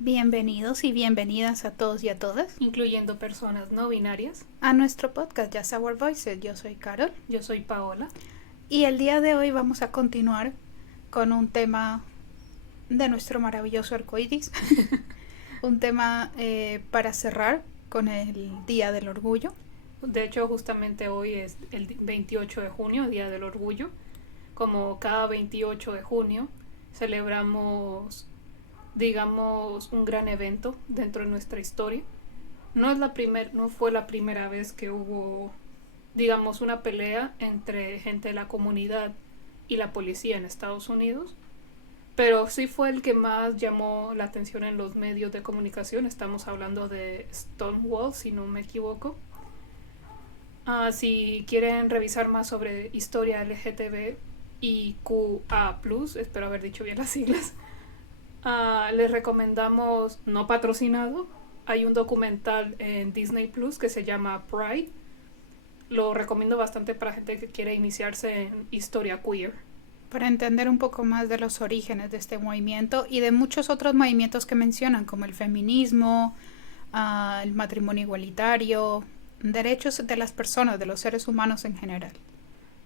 Bienvenidos y bienvenidas a todos y a todas incluyendo personas no binarias. a nuestro podcast Just Our Voices. Yo soy Carol Yo soy Paola. y el día de hoy vamos a continuar con un tema de nuestro maravilloso arcoíris. Un tema para cerrar con el Día del Orgullo. De hecho, justamente hoy es el 28 de junio, Día del Orgullo. Como cada 28 de junio celebramos, digamos, un gran evento dentro de nuestra historia. No fue la primera vez que hubo, digamos, una pelea entre gente de la comunidad y la policía en Estados Unidos, pero sí fue el que más llamó la atención en los medios de comunicación. Estamos hablando de Stonewall, si no me equivoco. Si quieren revisar más sobre historia LGTB y QA+, espero haber dicho bien las siglas, les recomendamos, no patrocinado, hay un documental en Disney Plus que se llama Pride. Lo recomiendo bastante para gente que quiere iniciarse en historia queer. Para entender un poco más de los orígenes de este movimiento y de muchos otros movimientos que mencionan, como el feminismo, el matrimonio igualitario, derechos de las personas, de los seres humanos en general.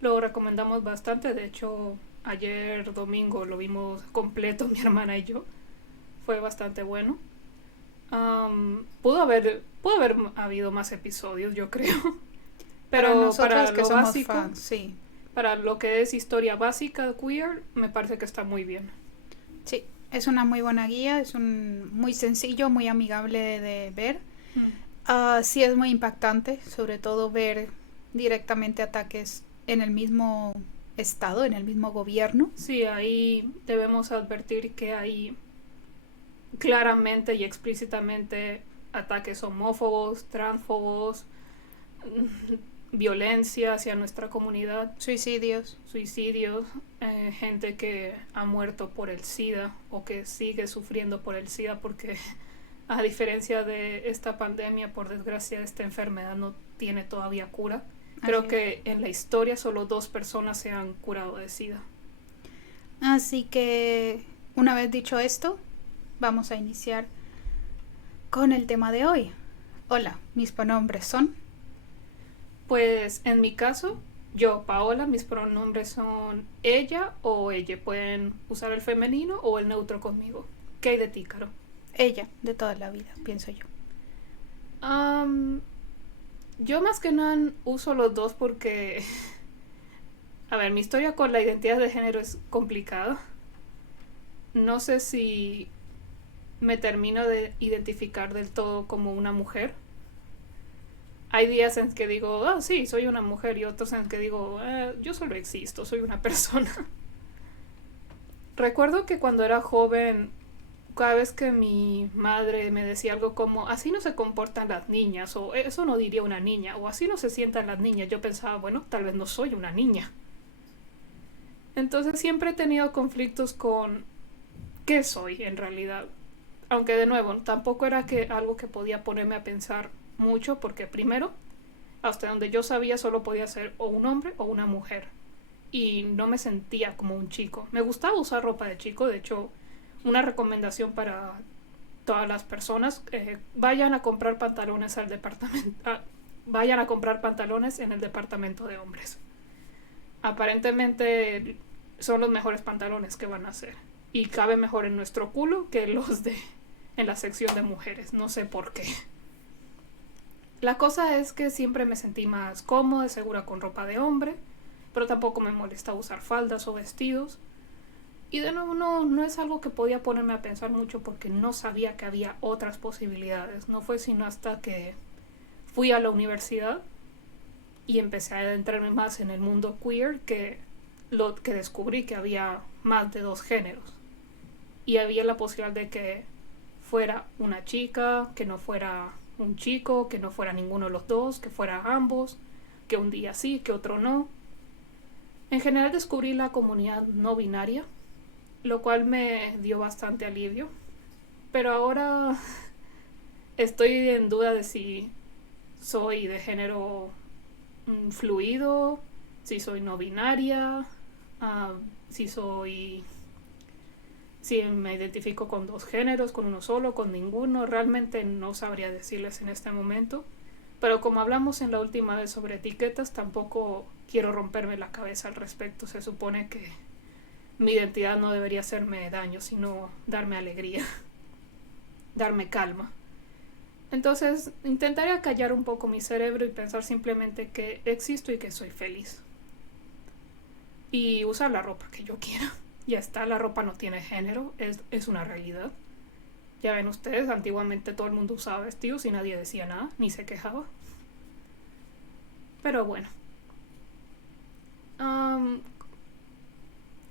Lo recomendamos bastante, de hecho ayer domingo lo vimos completo mi hermana y yo. Fue bastante bueno. Pudo haber habido más episodios, yo creo. Pero para que lo somos básico, fans, sí. Para lo que es historia básica queer, me parece que está muy bien. Sí, es una muy buena guía, es muy sencillo, muy amigable de ver. Sí es muy impactante, sobre todo ver directamente ataques en el mismo estado, en el mismo gobierno. Sí, ahí debemos advertir que hay claramente y explícitamente ataques homófobos, transfobos, violencia hacia nuestra comunidad, Suicidios, gente que ha muerto por el SIDA o que sigue sufriendo por el SIDA, porque a diferencia de esta pandemia, por desgracia, esta enfermedad no tiene todavía cura. Creo que en la historia solo 2 personas se han curado de SIDA. Así que, una vez dicho esto, vamos a iniciar con el tema de hoy. Hola, mis pronombres son... Pues en mi caso, yo, Paola, mis pronombres son ella o ella. Pueden usar el femenino o el neutro conmigo. ¿Qué hay de ti, Caro? Ella, de toda la vida, pienso yo. Yo más que nada uso los dos porque... A ver, mi historia con la identidad de género es complicada. No sé si me termino de identificar del todo como una mujer. Hay días en que digo, sí, soy una mujer, y otros en que digo, yo solo existo, soy una persona. Recuerdo que cuando era joven, cada vez que mi madre me decía algo como, así no se comportan las niñas, o eso no diría una niña, o así no se sientan las niñas, yo pensaba, bueno, tal vez no soy una niña. Entonces siempre he tenido conflictos con qué soy en realidad. Aunque de nuevo, tampoco era algo que podía ponerme a pensar mucho, porque primero, hasta donde yo sabía, solo podía ser o un hombre o una mujer. Y no me sentía como un chico. Me gustaba usar ropa de chico, de hecho, una recomendación para todas las personas, vayan a comprar pantalones al departamento, vayan a comprar pantalones en el departamento de hombres. Aparentemente son los mejores pantalones que van a hacer y cabe mejor en nuestro culo que los de en la sección de mujeres, no sé por qué. La cosa es que siempre me sentí más cómoda y segura con ropa de hombre, pero tampoco me molesta usar faldas o vestidos. Y de nuevo no es algo que podía ponerme a pensar mucho porque no sabía que había otras posibilidades. No fue sino hasta que fui a la universidad y empecé a adentrarme más en el mundo queer que descubrí que había más de 2 géneros. Y había la posibilidad de que fuera una chica, que no fuera un chico, que no fuera ninguno de los dos, que fuera ambos, que un día sí, que otro no. En general descubrí la comunidad no binaria, lo cual me dio bastante alivio. Pero ahora estoy en duda de si soy de género fluido, si soy no binaria, si soy si me identifico con 2 géneros, con uno solo, con ninguno, realmente no sabría decirles en este momento. Pero como hablamos en la última vez sobre etiquetas, tampoco quiero romperme la cabeza al respecto. Se supone que mi identidad no debería hacerme daño, sino darme alegría, darme calma. Entonces intentaré callar un poco mi cerebro y pensar simplemente que existo y que soy feliz. Y usar la ropa que yo quiera. Ya está, la ropa no tiene género, es una realidad. Ya ven ustedes, antiguamente todo el mundo usaba vestidos y nadie decía nada, ni se quejaba. Pero bueno.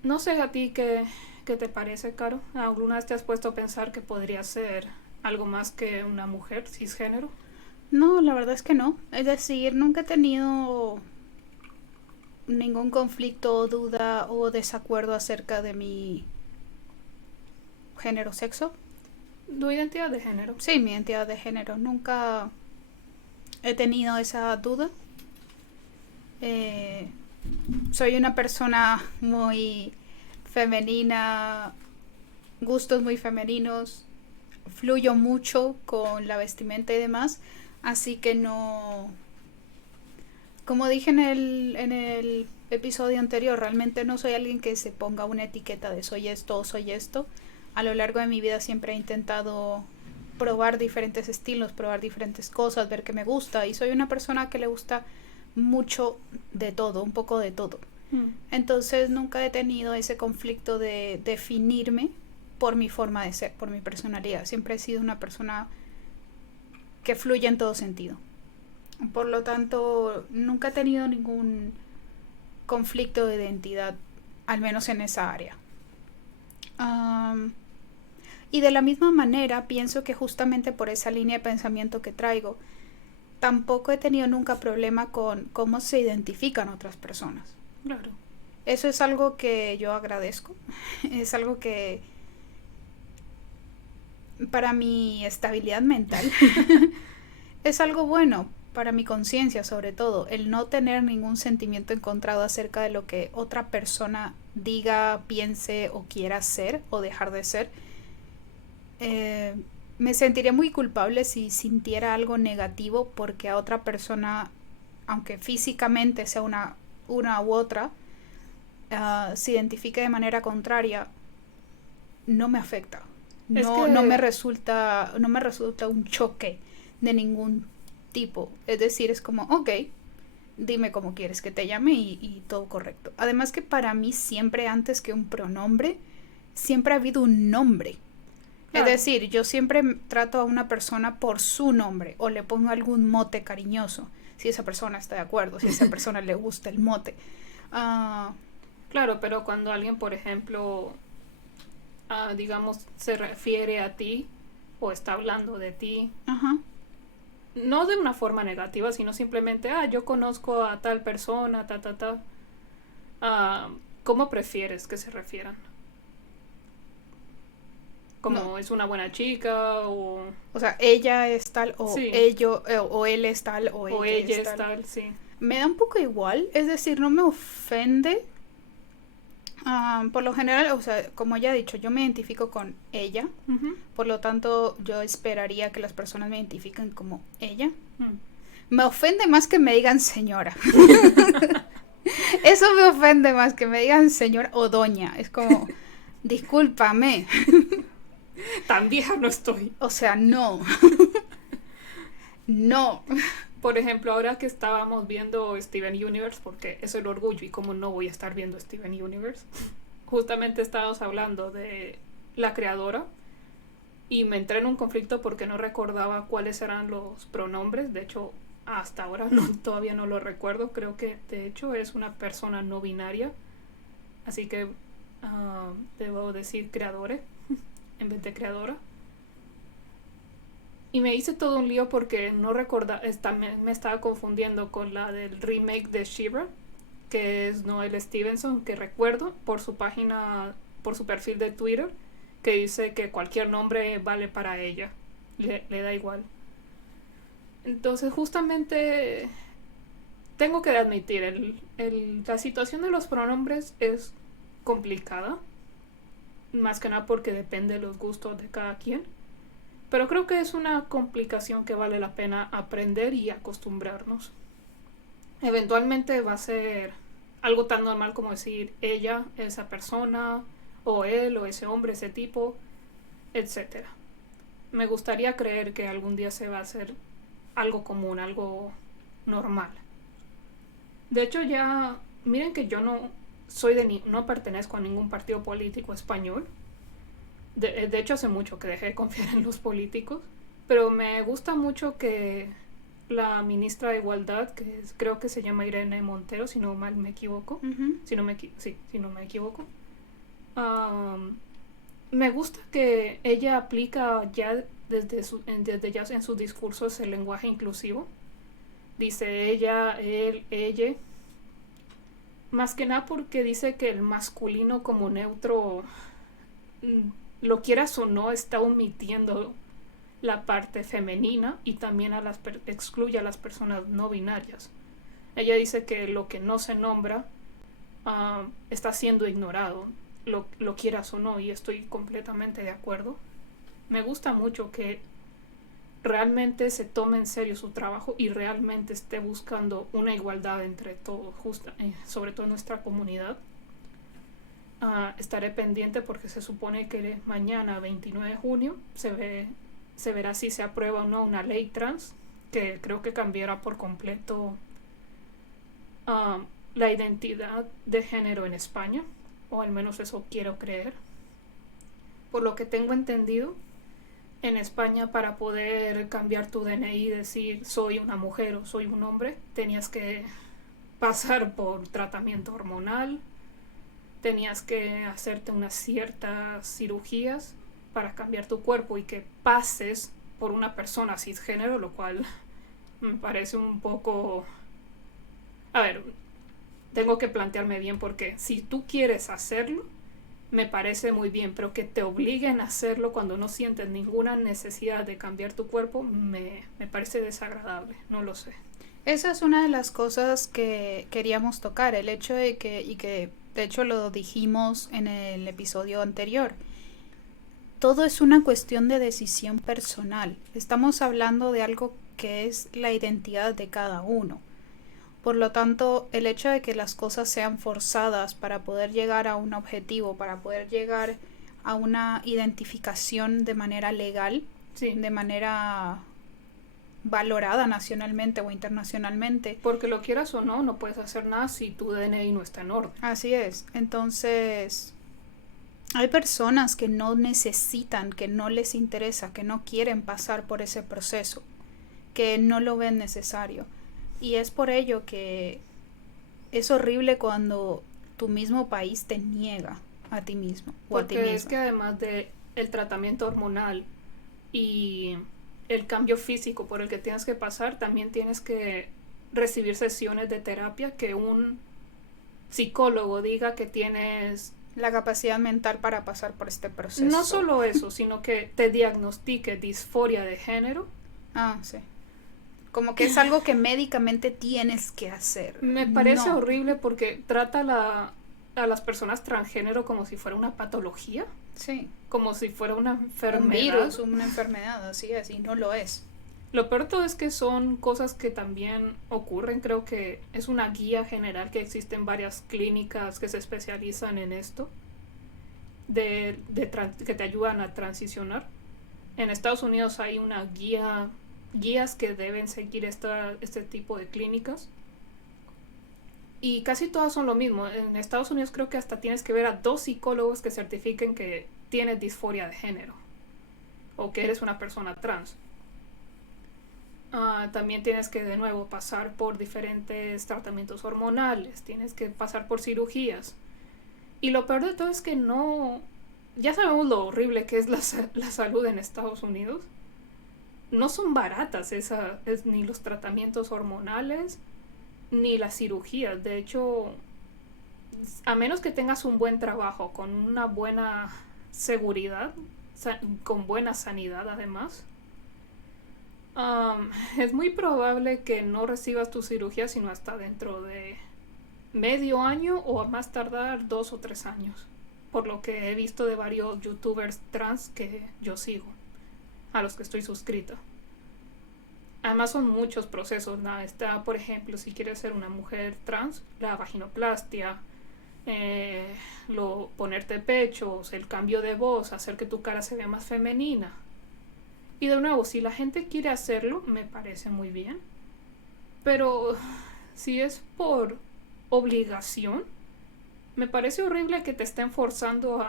No sé a ti qué te parece, Caro. ¿Alguna vez te has puesto a pensar que podría ser algo más que una mujer cisgénero? No, la verdad es que no. Es decir, nunca he tenido ningún conflicto, duda o desacuerdo acerca de mi género, sexo. ¿Tu identidad de género? Sí, mi identidad de género. Nunca he tenido esa duda. Soy una persona muy femenina, gustos muy femeninos, fluyo mucho con la vestimenta y demás, así que no, como dije en el episodio anterior, realmente no soy alguien que se ponga una etiqueta de soy esto o soy esto. A lo largo de mi vida siempre he intentado probar diferentes estilos, probar diferentes cosas, ver qué me gusta, y soy una persona que le gusta mucho de todo, un poco de todo. Entonces nunca he tenido ese conflicto de definirme por mi forma de ser, por mi personalidad. Siempre he sido una persona que fluye en todo sentido. Por lo tanto, nunca he tenido ningún conflicto de identidad, al menos en esa área. Y de la misma manera, pienso que justamente por esa línea de pensamiento que traigo, tampoco he tenido nunca problema con cómo se identifican otras personas. Claro. Eso es algo que yo agradezco. Es algo que para mi estabilidad mental es algo bueno, para mi conciencia sobre todo, el no tener ningún sentimiento encontrado acerca de lo que otra persona diga, piense o quiera ser o dejar de ser. Me sentiría muy culpable si sintiera algo negativo porque a otra persona, aunque físicamente sea una u otra, se identifique de manera contraria, no me afecta. No me resulta un choque de ningún tipo. Es decir, es como, ok, dime cómo quieres que te llame y todo correcto. Además que para mí siempre, antes que un pronombre, siempre ha habido un nombre. Claro. Es decir, yo siempre trato a una persona por su nombre o le pongo algún mote cariñoso, si esa persona está de acuerdo, si a esa persona le gusta el mote. Claro, pero cuando alguien, por ejemplo, digamos, se refiere a ti o está hablando de ti, no de una forma negativa, sino simplemente, yo conozco a tal persona, ¿cómo prefieres que se refieran? Como no. Es una buena chica o sea, ella es tal o sí. O él es tal o ella es tal, sí. Me da un poco igual, es decir, no me ofende. Por lo general, o sea, como ya he dicho, yo me identifico con ella, por lo tanto yo esperaría que las personas me identifiquen como ella. Me ofende más que me digan señora. Eso me ofende más, que me digan señora o doña. Es como, discúlpame. Tan vieja no estoy. O sea, no. No. Por ejemplo, ahora que estábamos viendo Steven Universe, porque es el orgullo y como no voy a estar viendo Steven Universe, justamente estábamos hablando de la creadora y me entré en un conflicto porque no recordaba cuáles eran los pronombres. De hecho, hasta ahora todavía no lo recuerdo. Creo que de hecho es una persona no binaria, así que debo decir creadore en vez de creadora. Y me hice todo un lío porque no recordaba, me estaba confundiendo con la del remake de She-Ra, que es Noelle Stevenson, que recuerdo por su página, por su perfil de Twitter, que dice que cualquier nombre vale para ella, le da igual. Entonces justamente tengo que admitir, la situación de los pronombres es complicada. más que nada porque depende de los gustos de cada quien. Pero creo que es una complicación que vale la pena aprender y acostumbrarnos. Eventualmente va a ser algo tan normal como decir ella, esa persona, o él, o ese hombre, ese tipo, etc. Me gustaría creer que algún día se va a hacer algo común, algo normal. De hecho, ya, miren que yo no pertenezco a ningún partido político español. De hecho, hace mucho que dejé de confiar en los políticos, pero me gusta mucho que la ministra de Igualdad, creo que se llama Irene Montero, si no mal me equivoco, si no me equivoco, me gusta que ella aplica ya desde ya en sus discursos el lenguaje inclusivo. Dice ella, él, ella, más que nada porque dice que el masculino como neutro, lo quieras o no, está omitiendo la parte femenina y también excluye a las personas no binarias. Ella dice que lo que no se nombra está siendo ignorado, lo quieras o no, y estoy completamente de acuerdo. Me gusta mucho que realmente se tome en serio su trabajo y realmente esté buscando una igualdad entre todos, sobre todo en nuestra comunidad. Estaré pendiente porque se supone que mañana, 29 de junio, se verá si se aprueba o no una ley trans que creo que cambiará por completo la identidad de género en España, o al menos eso quiero creer. Por lo que tengo entendido, en España, para poder cambiar tu DNI y decir soy una mujer o soy un hombre, tenías que pasar por tratamiento hormonal, tenías que hacerte unas ciertas cirugías para cambiar tu cuerpo y que pases por una persona cisgénero, lo cual me parece un poco... A ver, tengo que plantearme bien porque si tú quieres hacerlo, me parece muy bien, pero que te obliguen a hacerlo cuando no sientes ninguna necesidad de cambiar tu cuerpo, me parece desagradable, no lo sé. Esa es una de las cosas que queríamos tocar, el hecho de que de hecho lo dijimos en el episodio anterior. Todo es una cuestión de decisión personal. Estamos hablando de algo que es la identidad de cada uno. Por lo tanto, el hecho de que las cosas sean forzadas para poder llegar a un objetivo, para poder llegar a una identificación de manera legal, sí, de manera valorada nacionalmente o internacionalmente. Porque lo quieras o no, no puedes hacer nada si tu DNI no está en orden. Así es. Entonces, hay personas que no necesitan, que no les interesa, que no quieren pasar por ese proceso, que no lo ven necesario. Y es por ello que es horrible cuando tu mismo país te niega a ti mismo o a ti misma. Porque es que además de el tratamiento hormonal y el cambio físico por el que tienes que pasar, también tienes que recibir sesiones de terapia que un psicólogo diga que tienes la capacidad mental para pasar por este proceso. No solo eso, sino que te diagnostique disforia de género. Sí. Como que es algo que médicamente tienes que hacer. Me parece horrible porque trata a las personas transgénero como si fuera una patología. Sí. Como si fuera una enfermedad. Un virus, una enfermedad, así es, y no lo es. Lo peor de todo es que son cosas que también ocurren. Creo que es una guía general que existen varias clínicas que se especializan en esto, que te ayudan a transicionar. En Estados Unidos hay una guías que deben seguir este tipo de clínicas. Y casi todas son lo mismo. En Estados Unidos creo que hasta tienes que ver a 2 psicólogos que certifiquen que tienes disforia de género o que eres una persona trans. También tienes que de nuevo pasar por diferentes tratamientos hormonales, tienes que pasar por cirugías. Y lo peor de todo es que ya sabemos lo horrible que es la salud en Estados Unidos. No son baratas ni los tratamientos hormonales ni las cirugías. De hecho, a menos que tengas un buen trabajo con una buena seguridad, con buena sanidad además, es muy probable que no recibas tu cirugía sino hasta dentro de medio año o a más tardar 2 o 3 años. por lo que he visto de varios youtubers trans que yo sigo, a los que estoy suscrita. Además son muchos procesos, ¿no? Está, por ejemplo, si quieres ser una mujer trans, la vaginoplastia, ponerte pechos, el cambio de voz, hacer que tu cara se vea más femenina. Y de nuevo, si la gente quiere hacerlo, me parece muy bien. Pero si es por obligación, me parece horrible que te estén forzando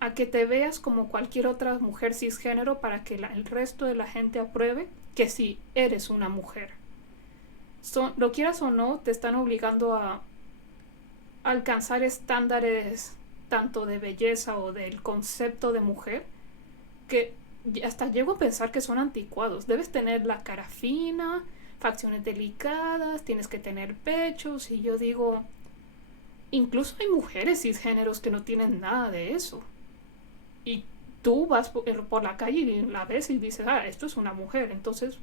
a que te veas como cualquier otra mujer cisgénero para que el resto de la gente apruebe que sí eres una mujer. Lo quieras o no, te están obligando a alcanzar estándares tanto de belleza o del concepto de mujer que hasta llego a pensar que son anticuados. Debes tener la cara fina, facciones delicadas, tienes que tener pechos, y yo digo, incluso hay mujeres cisgéneros que no tienen nada de eso. Y tú vas por la calle y la ves y dices, esto es una mujer. Entonces,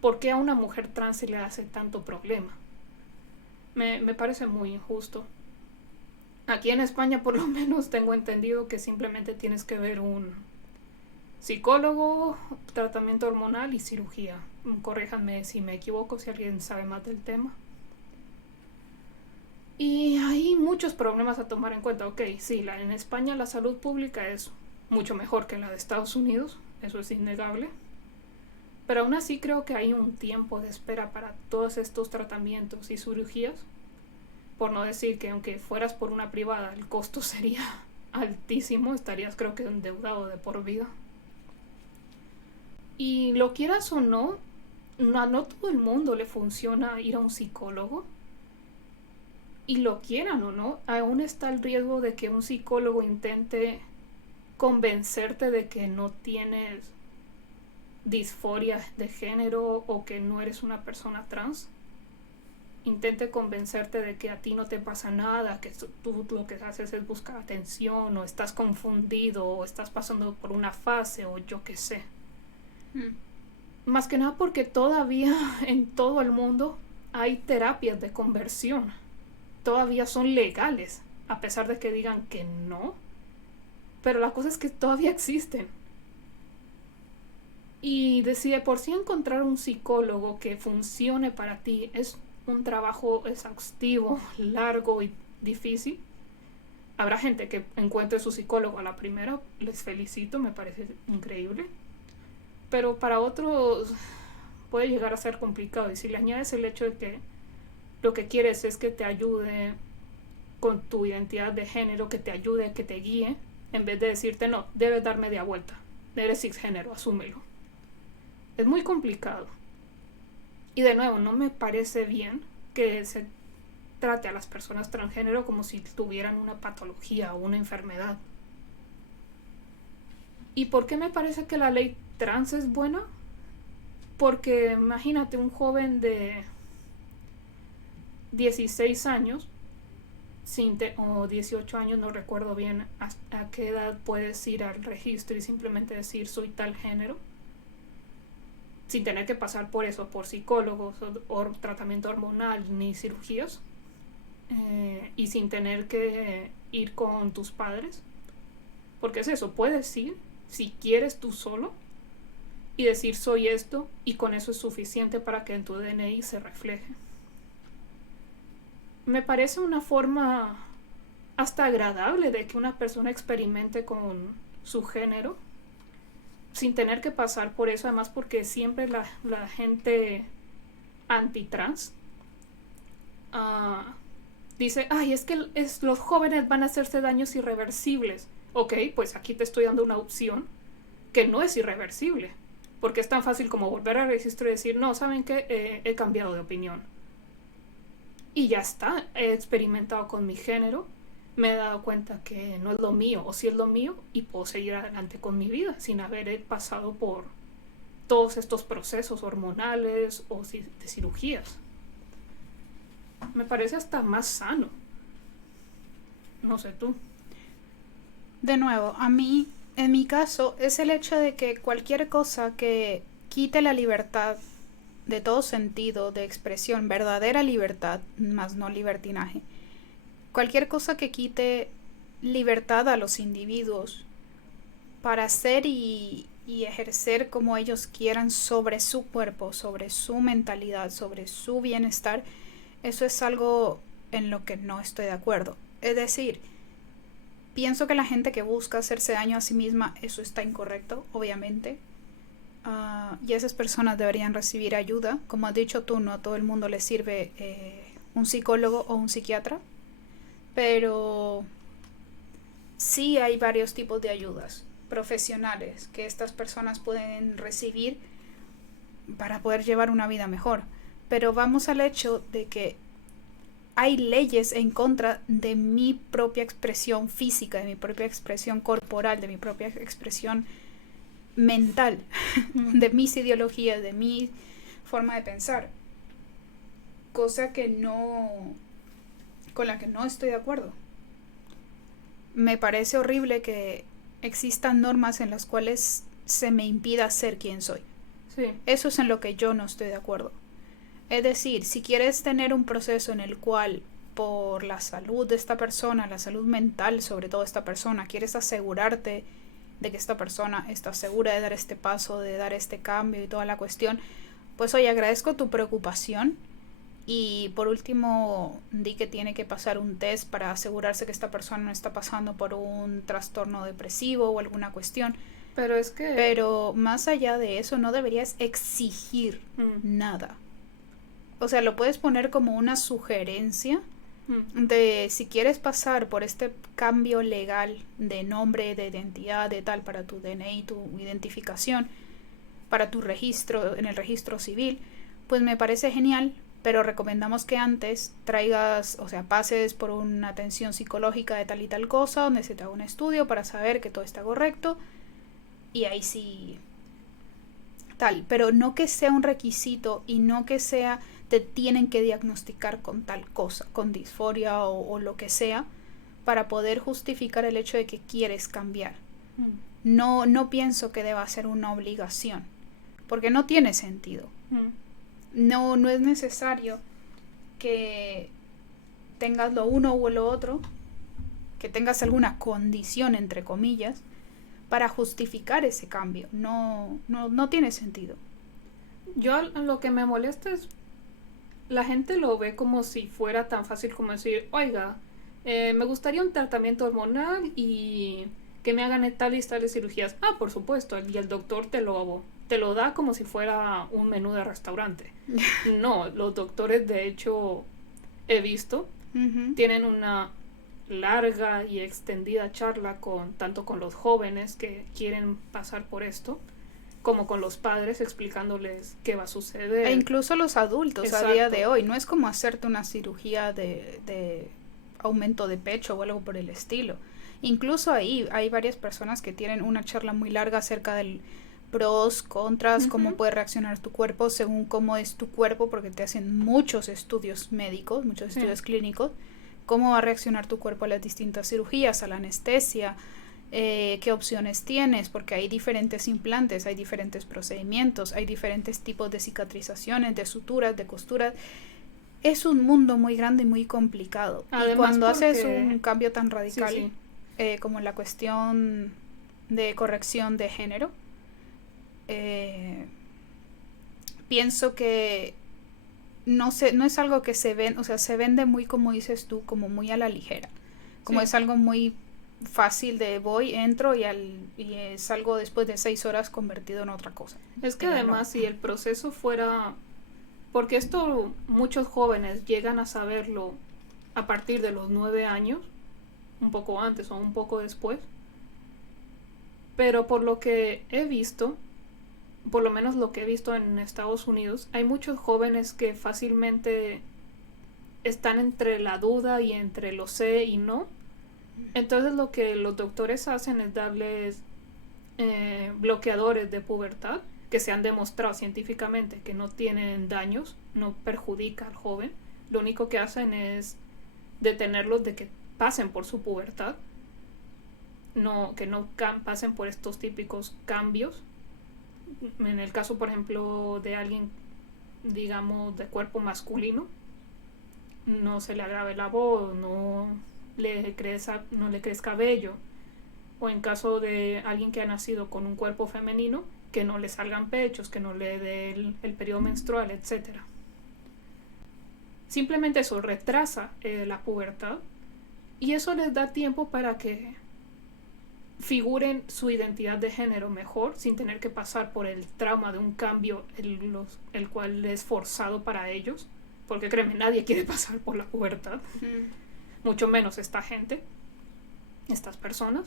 ¿por qué a una mujer trans se le hace tanto problema? Me parece muy injusto. Aquí en España, por lo menos, tengo entendido que simplemente tienes que ver un psicólogo, tratamiento hormonal y cirugía. Corréjanme si me equivoco, si alguien sabe más del tema. Y hay muchos problemas a tomar en cuenta. Ok, sí, en España la salud pública es mucho mejor que la de Estados Unidos, eso es innegable. Pero aún así creo que hay un tiempo de espera para todos estos tratamientos y cirugías. Por no decir que aunque fueras por una privada, el costo sería altísimo, estarías creo que endeudado de por vida. Y lo quieras o no, no todo el mundo le funciona ir a un psicólogo. Y lo quieran o no, aún está el riesgo de que un psicólogo intente convencerte de que no tienes disforia de género o que no eres una persona trans. Intente convencerte de que a ti no te pasa nada, que tú lo que haces es buscar atención, o estás confundido, o estás pasando por una fase, o yo qué sé. Más que nada porque todavía en todo el mundo hay terapias de conversión. Todavía son legales, a pesar de que digan que no. Pero la cosa es que todavía existen. Y si de por sí encontrar un psicólogo que funcione para ti es un trabajo exhaustivo, largo y difícil, habrá gente que encuentre su psicólogo a la primera, les felicito, me parece increíble. Pero para otros puede llegar a ser complicado. Y si le añades el hecho de que lo que quieres es que te ayude con tu identidad de género, que te ayude, que te guíe, en vez de decirte, no, debes dar media vuelta, eres cisgénero, asúmelo. Es muy complicado. Y de nuevo, no me parece bien que se trate a las personas transgénero como si tuvieran una patología o una enfermedad. ¿Y por qué me parece que la ley trans es buena? Porque imagínate un joven de 16 años o 18 años, no recuerdo bien a qué edad puedes ir al registro y simplemente decir soy tal género, sin tener que pasar por eso, por psicólogos o tratamiento hormonal ni cirugías, y sin tener que ir con tus padres, porque es eso, puedes ir si quieres tú solo y decir soy esto, y con eso es suficiente para que en tu DNI se refleje. Me parece una forma hasta agradable de que una persona experimente con su género sin tener que pasar por eso, además porque siempre la gente antitrans dice, es que los jóvenes van a hacerse daños irreversibles. Ok, pues aquí te estoy dando una opción que no es irreversible, porque es tan fácil como volver al registro y decir, no, ¿saben qué? He cambiado de opinión. Y ya está, he experimentado con mi género, me he dado cuenta que no es lo mío, o sí es lo mío, y puedo seguir adelante con mi vida sin haber pasado por todos estos procesos hormonales o de cirugías. Me parece hasta más sano. No sé tú. De nuevo, a mí, en mi caso, es el hecho de que cualquier cosa que quite la libertad de todo sentido, de expresión, verdadera libertad, más no libertinaje, cualquier cosa que quite libertad a los individuos para hacer y ejercer como ellos quieran sobre su cuerpo, sobre su mentalidad, sobre su bienestar, eso es algo en lo que no estoy de acuerdo. Es decir, pienso que la gente que busca hacerse daño a sí misma, eso está incorrecto, obviamente. Y esas personas deberían recibir ayuda. Como has dicho tú, no a todo el mundo le sirve un psicólogo o un psiquiatra, pero sí hay varios tipos de ayudas profesionales que estas personas pueden recibir para poder llevar una vida mejor. Pero vamos al hecho de que hay leyes en contra de mi propia expresión física, de mi propia expresión corporal, de mi propia expresión mental, de mis ideologías, de mi forma de pensar, cosa que con la que no estoy de acuerdo. Me parece horrible que existan normas en las cuales se me impida ser quien soy. Sí. Eso es en lo que yo no estoy de acuerdo. Es decir, si quieres tener un proceso en el cual por la salud de esta persona, la salud mental sobre todo de esta persona, quieres asegurarte de que esta persona está segura de dar este paso, de dar este cambio y toda la cuestión, pues oye, agradezco tu preocupación y por último di que tiene que pasar un test para asegurarse que esta persona no está pasando por un trastorno depresivo o alguna cuestión. Pero más allá de eso no deberías exigir nada. O sea, lo puedes poner como una sugerencia de si quieres pasar por este cambio legal de nombre, de identidad, de tal, para tu DNI, tu identificación, para tu registro, en el registro civil, pues me parece genial, pero recomendamos que antes traigas, o sea, pases por una atención psicológica de tal y tal cosa, donde se te haga un estudio para saber que todo está correcto, y ahí sí tal, pero no que sea un requisito y no que sea te tienen que diagnosticar con tal cosa, con disforia o lo que sea, para poder justificar el hecho de que quieres cambiar. No pienso que deba ser una obligación, porque no tiene sentido. No es necesario que tengas lo uno o lo otro, que tengas alguna condición, entre comillas, para justificar ese cambio. No tiene sentido. Yo lo que me molesta es la gente lo ve como si fuera tan fácil como decir, oiga, me gustaría un tratamiento hormonal y que me hagan tales cirugías. Ah, por supuesto, y el doctor te lo da como si fuera un menú de restaurante. No, los doctores de hecho he visto, tienen una larga y extendida charla tanto con los jóvenes que quieren pasar por esto, como con los padres explicándoles qué va a suceder. E incluso los adultos. Exacto. A día de hoy. No es como hacerte una cirugía de aumento de pecho o algo por el estilo. Incluso ahí hay varias personas que tienen una charla muy larga acerca del pros, contras, cómo puede reaccionar tu cuerpo según cómo es tu cuerpo, porque te hacen muchos estudios médicos, muchos estudios clínicos, cómo va a reaccionar tu cuerpo a las distintas cirugías, a la anestesia, qué opciones tienes, porque hay diferentes implantes, hay diferentes procedimientos, hay diferentes tipos de cicatrizaciones, de suturas, de costuras. Es un mundo muy grande y muy complicado. Además, y cuando haces un cambio tan radical como la cuestión de corrección de género, pienso que no es algo que se vende, o sea, se vende muy, como dices tú, como muy a la ligera, como es algo muy fácil de voy, entro y es algo después de 6 horas convertido en otra cosa. Es que además si el proceso fuera, porque esto muchos jóvenes llegan a saberlo a partir de los 9 años, un poco antes o un poco después, pero por lo que he visto, por lo menos lo que he visto en Estados Unidos, hay muchos jóvenes que fácilmente están entre la duda y entre lo sé y no. Entonces lo que los doctores hacen es darles bloqueadores de pubertad que se han demostrado científicamente que no tienen daños, no perjudica al joven. Lo único que hacen es detenerlos de que pasen por su pubertad, que no pasen por estos típicos cambios. En el caso, por ejemplo, de alguien, digamos, de cuerpo masculino, no se le agrave la voz, no no le crezca vello, o en caso de alguien que ha nacido con un cuerpo femenino, que no le salgan pechos, que no le dé el periodo menstrual, etcétera. Simplemente eso retrasa la pubertad y eso les da tiempo para que figuren su identidad de género mejor sin tener que pasar por el trauma de un cambio el cual es forzado para ellos, porque créeme, nadie quiere pasar por la pubertad, mucho menos estas personas.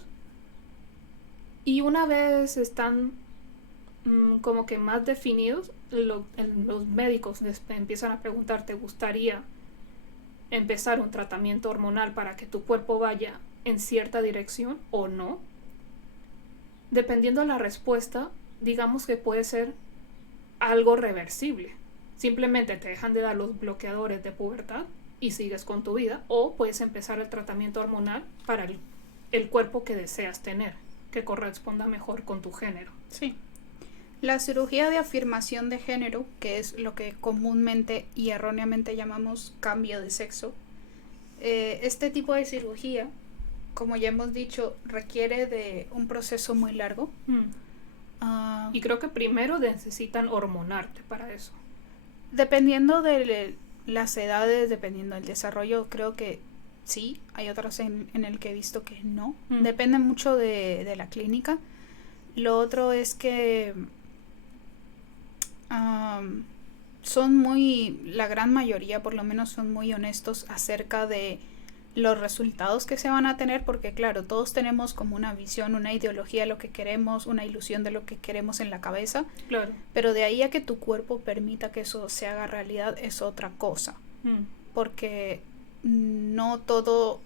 Y una vez están como que más definidos, los médicos les empiezan a preguntar, ¿te gustaría empezar un tratamiento hormonal para que tu cuerpo vaya en cierta dirección o no? Dependiendo de la respuesta, digamos que puede ser algo reversible. Simplemente te dejan de dar los bloqueadores de pubertad y sigues con tu vida, o puedes empezar el tratamiento hormonal para el cuerpo que deseas tener, que corresponda mejor con tu género. Sí. La cirugía de afirmación de género, que es lo que comúnmente y erróneamente llamamos cambio de sexo, este tipo de cirugía, como ya hemos dicho, requiere de un proceso muy largo. Y creo que primero necesitan hormonarte para eso. Dependiendo de las edades, dependiendo del desarrollo, creo que sí. Hay otras en el que he visto que no. Depende mucho de la clínica. Lo otro es que la gran mayoría por lo menos son muy honestos acerca de los resultados que se van a tener, porque claro, todos tenemos como una visión, una ideología de lo que queremos, una ilusión de lo que queremos en la cabeza, claro. Pero de ahí a que tu cuerpo permita que eso se haga realidad es otra cosa, porque no todo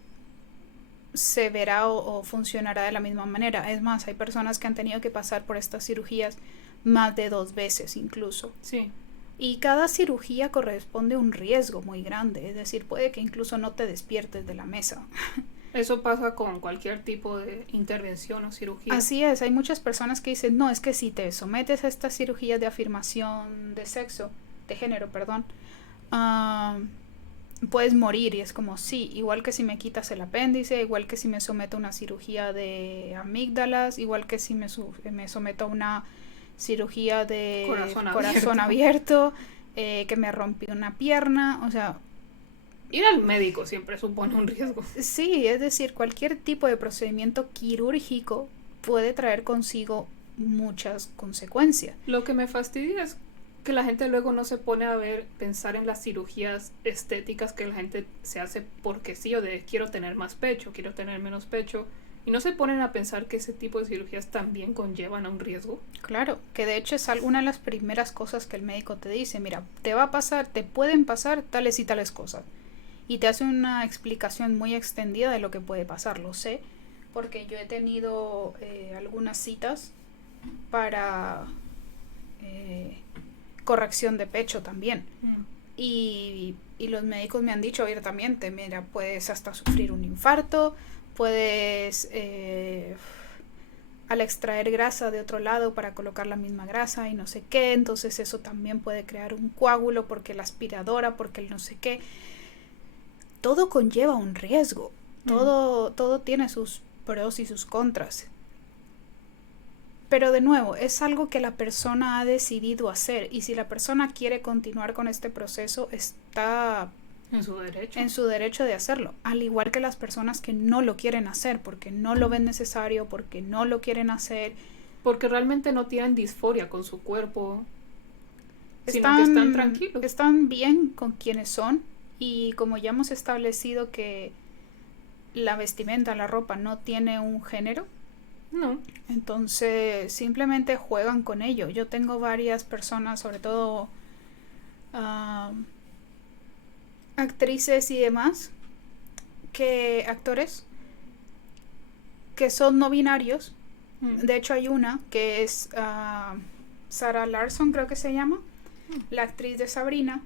se verá o funcionará de la misma manera. Es más, hay personas que han tenido que pasar por estas cirugías más de 2 veces incluso. Sí. Y cada cirugía corresponde a un riesgo muy grande, es decir, puede que incluso no te despiertes de la mesa. Eso pasa con cualquier tipo de intervención o cirugía. Así es, hay muchas personas que dicen, no, es que si te sometes a estas cirugías de afirmación de género, puedes morir. Y es como, sí, igual que si me quitas el apéndice, igual que si me someto a una cirugía de amígdalas, igual que si me someto a una cirugía de corazón abierto, que me rompí una pierna, o sea... Ir al médico siempre supone un riesgo. Sí, es decir, cualquier tipo de procedimiento quirúrgico puede traer consigo muchas consecuencias. Lo que me fastidia es que la gente luego no se pone a pensar en las cirugías estéticas que la gente se hace porque sí, o de quiero tener más pecho, quiero tener menos pecho, y no se ponen a pensar que ese tipo de cirugías también conllevan a un riesgo. Claro, que de hecho es alguna de las primeras cosas que el médico te dice, mira, te pueden pasar tales y tales cosas. Y te hace una explicación muy extendida de lo que puede pasar, lo sé, porque yo he tenido algunas citas para corrección de pecho también. Y los médicos me han dicho abiertamente, mira, puedes hasta sufrir un infarto, puedes al extraer grasa de otro lado para colocar la misma grasa y no sé qué, entonces eso también puede crear un coágulo porque la aspiradora, porque el no sé qué. Todo conlleva un riesgo, todo tiene sus pros y sus contras. Pero de nuevo, es algo que la persona ha decidido hacer, y si la persona quiere continuar con este proceso, está en su derecho de hacerlo, al igual que las personas que no lo quieren hacer porque no lo ven necesario, porque no lo quieren hacer, porque realmente no tienen disforia con su cuerpo, sino que están tranquilos, están bien con quienes son. Y como ya hemos establecido que la vestimenta, la ropa no tiene un género, no, entonces simplemente juegan con ello. Yo tengo varias personas, sobre todo actrices y demás, actores que son no binarios. De hecho hay una que es Sarah Larson, creo que se llama, la actriz de Sabrina,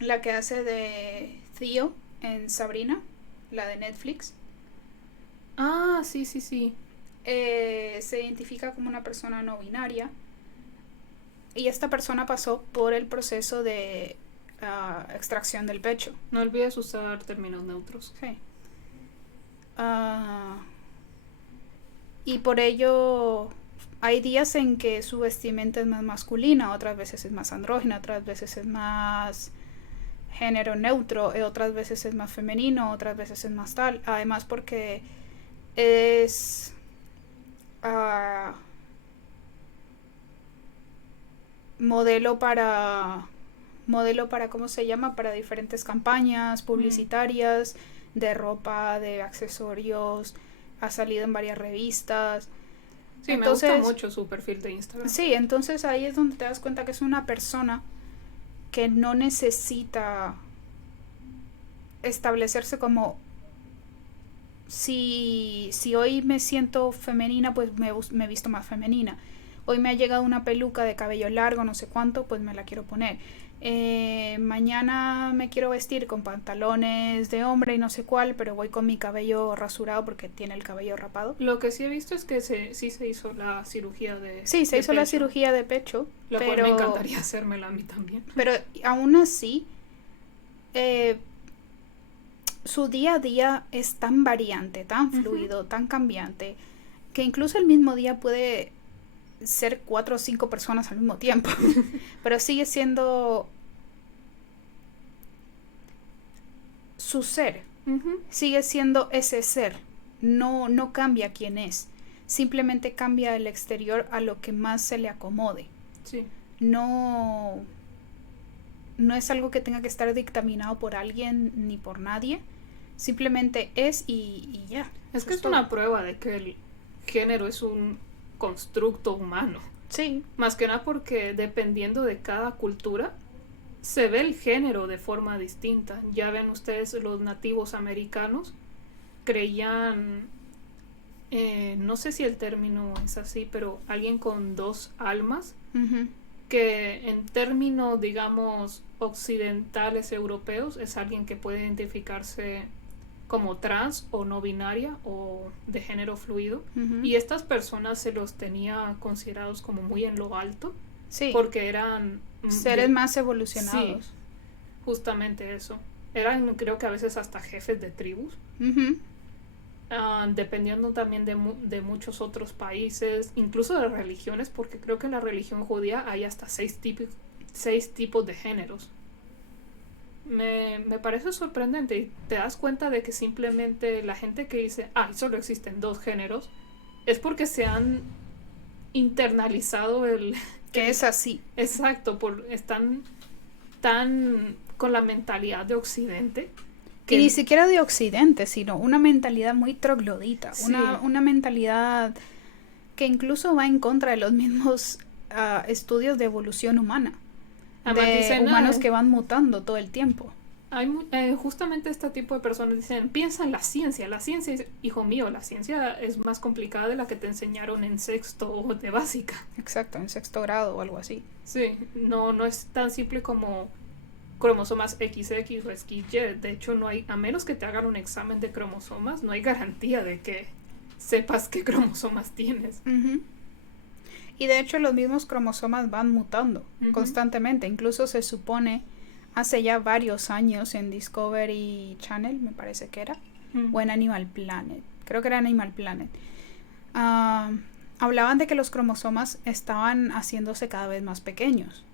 la que hace de Theo en Sabrina, la de Netflix. Ah, sí. Se identifica como una persona no binaria. Y esta persona pasó por el proceso de extracción del pecho. No olvides usar términos neutros. Sí. Ah, y por ello hay días en que su vestimenta es más masculina, otras veces es más andrógina, otras veces es más género neutro, otras veces es más femenino, otras veces es más tal. Además porque es ah, modelo para ¿cómo se llama? Para diferentes campañas publicitarias de ropa, de accesorios, ha salido en varias revistas. Sí, entonces, me gusta mucho su perfil de Instagram. Sí, entonces ahí es donde te das cuenta que es una persona que no necesita establecerse como si hoy me siento femenina, pues me visto más femenina. Hoy me ha llegado una peluca de cabello largo, no sé cuánto, pues me la quiero poner. Mañana me quiero vestir con pantalones de hombre y no sé cuál, pero voy con mi cabello rasurado porque tiene el cabello rapado. Lo que sí he visto es que sí se hizo la cirugía de Sí, se hizo pecho. La cirugía de pecho. Lo cual me encantaría hacérmela a mí también. Pero aún así, su día a día es tan variante, tan fluido, tan cambiante, que incluso el mismo día puede ser 4 o 5 personas al mismo tiempo. Pero sigue siendo su ser. Sigue siendo ese ser. No cambia quién es. Simplemente cambia el exterior a lo que más se le acomode. Sí. No es algo que tenga que estar dictaminado por alguien ni por nadie. Simplemente es y ya. Es que es una prueba de que el género es un constructo humano. Sí. Más que nada porque dependiendo de cada cultura se ve el género de forma distinta. Ya ven ustedes, los nativos americanos creían, no sé si el término es así, pero alguien con 2 almas, que en términos, digamos, occidentales europeos es alguien que puede identificarse como trans o no binaria o de género fluido, y estas personas se los tenía considerados como muy en lo alto, sí, porque eran seres más evolucionados. Sí, justamente eso. Eran, creo que a veces hasta jefes de tribus, dependiendo también de muchos otros países, incluso de religiones, porque creo que en la religión judía hay hasta 6 tipos de géneros. Me parece sorprendente, y te das cuenta de que simplemente la gente que dice, solo existen 2 géneros, es porque se han internalizado que es así. Exacto, están tan con la mentalidad de Occidente. Y ni siquiera de Occidente, sino una mentalidad muy troglodita, sí. una mentalidad que incluso va en contra de los mismos estudios de evolución humana. Además, de dicen, humanos que van mutando todo el tiempo. Hay justamente este tipo de personas dicen, piensa en la ciencia, hijo mío, la ciencia es más complicada de la que te enseñaron en 6º de básica. Exacto, en 6º grado o algo así. Sí, no es tan simple como cromosomas XX o XY. De hecho, no hay, a menos que te hagan un examen de cromosomas, no hay garantía de que sepas qué cromosomas tienes. Y de hecho los mismos cromosomas van mutando constantemente. Incluso se supone, hace ya varios años en Discovery Channel, me parece que era, o en Animal Planet, creo que era Animal Planet, hablaban de que los cromosomas estaban haciéndose cada vez más pequeños.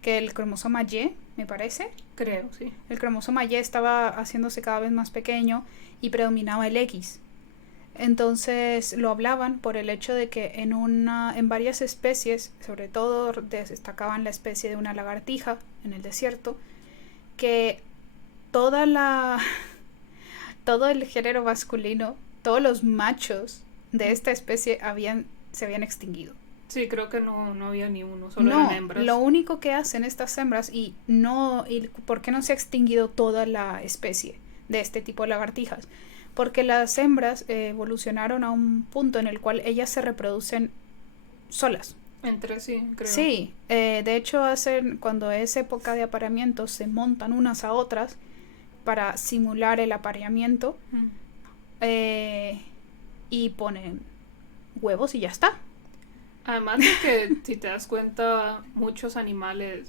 Que el cromosoma Y, me parece. Creo, sí. El cromosoma Y estaba haciéndose cada vez más pequeño y predominaba el X. Entonces lo hablaban por el hecho de que en varias especies, sobre todo destacaban la especie de una lagartija en el desierto, que todo el género masculino, todos los machos de esta especie se habían extinguido. Sí, creo que no había ni uno, solo eran hembras. Lo único que hacen estas hembras, y ¿por qué no se ha extinguido toda la especie de este tipo de lagartijas? Porque las hembras evolucionaron a un punto en el cual ellas se reproducen solas. Entre sí, creo. Sí, de hecho cuando es época de apareamiento se montan unas a otras para simular el apareamiento y ponen huevos y ya está. Además de que, si te das cuenta, muchos animales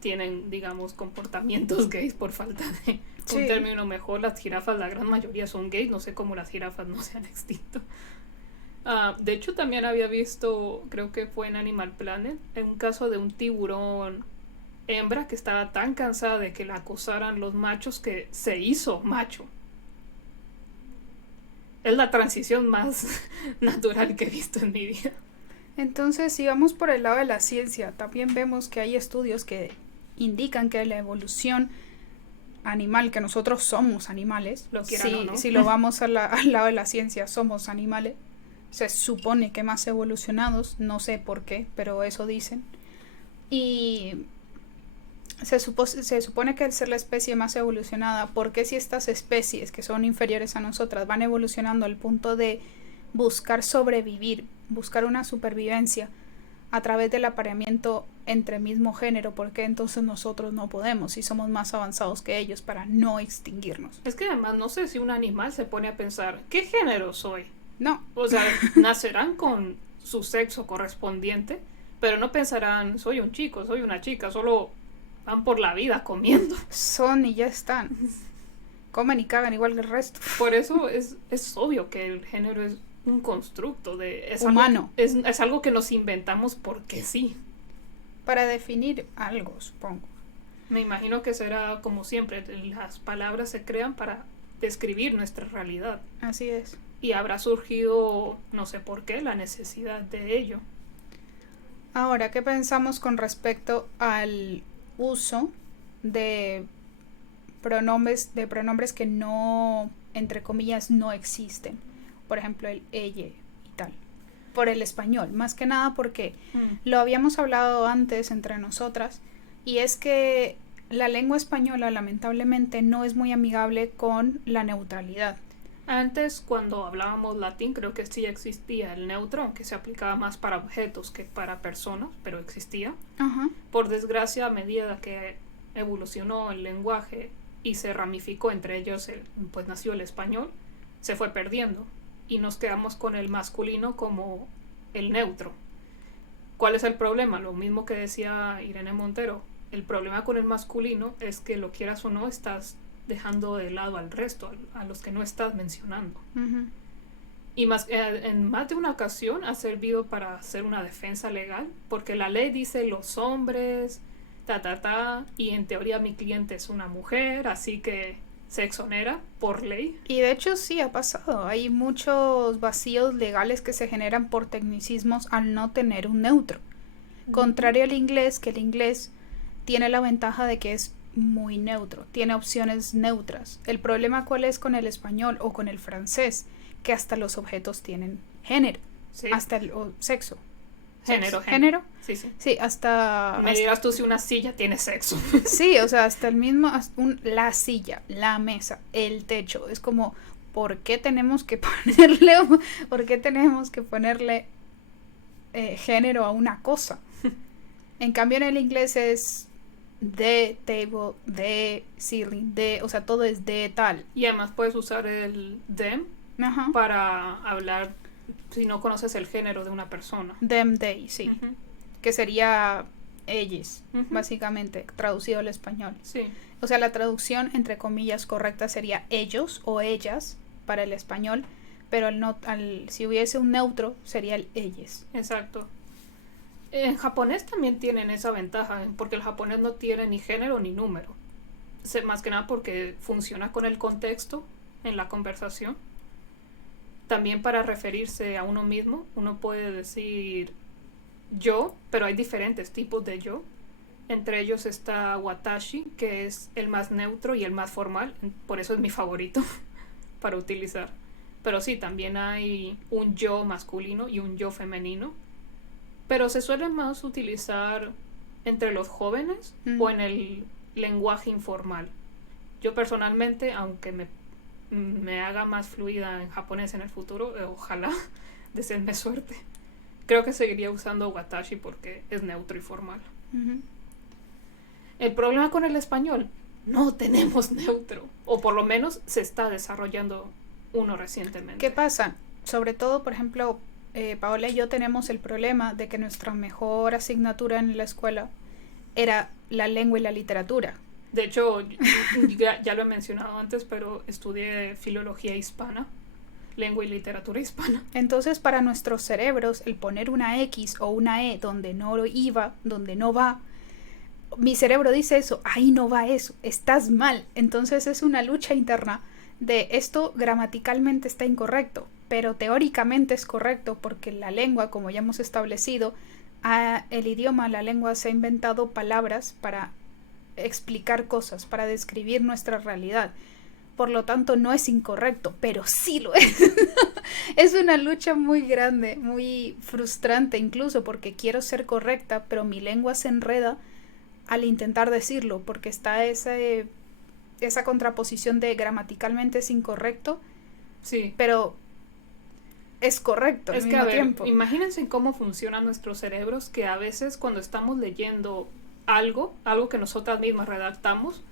tienen, digamos, comportamientos gays por falta de un término mejor. Las jirafas, la gran mayoría son gays, no sé cómo las jirafas no se han extinto. De hecho, también había visto, creo que fue en Animal Planet, en un caso de un tiburón hembra que estaba tan cansada de que la acosaran los machos que se hizo macho. Es la transición más natural que he visto en mi vida. Entonces, si vamos por el lado de la ciencia, también vemos que hay estudios que indican que la evolución animal, que nosotros somos animales, si lo vamos al lado de la ciencia, somos animales, se supone que más evolucionados, no sé por qué, pero eso dicen. Y se supone que al ser la especie más evolucionada, ¿por qué si estas especies que son inferiores a nosotras van evolucionando al punto de buscar sobrevivir, buscar una supervivencia a través del apareamiento entre mismo género? ¿Por qué entonces nosotros no podemos si somos más avanzados que ellos para no extinguirnos? Es que además no sé si un animal se pone a pensar, ¿qué género soy? No. O sea, nacerán con su sexo correspondiente, pero no pensarán, soy un chico, soy una chica, solo van por la vida comiendo. Son y ya están. Comen y cagan igual que el resto. Por eso es obvio que el género es un constructo es humano. Es algo que nos inventamos porque sí. Para definir algo, supongo. Me imagino que será como siempre, las palabras se crean para describir nuestra realidad. Así es. Y habrá surgido, no sé por qué, la necesidad de ello. Ahora, ¿qué pensamos con respecto al uso de pronombres que no, entre comillas, no existen? Por ejemplo, el ella y tal. Por el español, más que nada porque lo habíamos hablado antes entre nosotras, y es que la lengua española lamentablemente no es muy amigable con la neutralidad. Antes, cuando hablábamos latín, creo que sí existía el neutro, aunque se aplicaba más para objetos que para personas, pero existía. Ajá. Por desgracia, a medida que evolucionó el lenguaje y se ramificó entre ellos, pues nació el español, se fue perdiendo y nos quedamos con el masculino como el neutro. ¿Cuál es el problema? Lo mismo que decía Irene Montero. El problema con el masculino es que, lo quieras o no, estás dejando de lado al resto, a los que no estás mencionando. Uh-huh. Y en más de una ocasión ha servido para hacer una defensa legal, porque la ley dice los hombres, y en teoría mi cliente es una mujer, así que se exonera por ley. Y de hecho sí ha pasado, hay muchos vacíos legales que se generan por tecnicismos al no tener un neutro. Contrario al inglés, que el inglés tiene la ventaja de que es muy neutro, tiene opciones neutras. El problema ¿cuál es con el español o con el francés? Que hasta los objetos tienen género, sí. Hasta el sexo. ¿Género? Sí, sí. Sí, hasta... Me dirás tú si una silla tiene sexo. Sí, o sea, hasta el mismo, la silla, la mesa, el techo. Es como, ¿por qué tenemos que ponerle género a una cosa? En cambio en el inglés es the table, the ceiling, o sea, todo es de tal. Y además puedes usar el them Ajá. para hablar si no conoces el género de una persona. Them, they, sí. Uh-huh. Que sería ellos, uh-huh. Básicamente, traducido al español. Sí. O sea, la traducción, entre comillas, correcta sería ellos o ellas para el español, pero si hubiese un neutro, sería el ellos. Exacto. En japonés también tienen esa ventaja, porque el japonés no tiene ni género ni número. Más que nada porque funciona con el contexto en la conversación. También para referirse a uno mismo, uno puede decir yo, pero hay diferentes tipos de yo. Entre ellos está watashi, que es el más neutro y el más formal, por eso es mi favorito para utilizar. Pero sí, también hay un yo masculino y un yo femenino. Pero se suele más utilizar entre los jóvenes o en el lenguaje informal. Yo personalmente, aunque me haga más fluida en japonés en el futuro, ojalá, deseenme suerte, creo que seguiría usando watashi porque es neutro y formal. Uh-huh. El problema con el español, no tenemos neutro, o por lo menos se está desarrollando uno recientemente. ¿Qué pasa? Sobre todo, por ejemplo, Paola y yo tenemos el problema de que nuestra mejor asignatura en la escuela era la lengua y la literatura. De hecho, ya lo he mencionado antes, pero estudié filología hispana, lengua y literatura hispana. Entonces, para nuestros cerebros, el poner una X o una E donde no iba, donde no va, mi cerebro dice eso, ahí no va eso, estás mal. Entonces es una lucha interna de esto gramaticalmente está incorrecto, pero teóricamente es correcto porque la lengua, como ya hemos establecido, el idioma, la lengua se ha inventado palabras para explicar cosas, para describir nuestra realidad. Por lo tanto, no es incorrecto, pero sí lo es. Es una lucha muy grande, muy frustrante incluso, porque quiero ser correcta, pero mi lengua se enreda al intentar decirlo, porque está esa contraposición de gramaticalmente es incorrecto, sí, pero es correcto al mismo tiempo. Imagínense cómo funcionan nuestros cerebros, que a veces cuando estamos leyendo algo que nosotras mismas redactamos,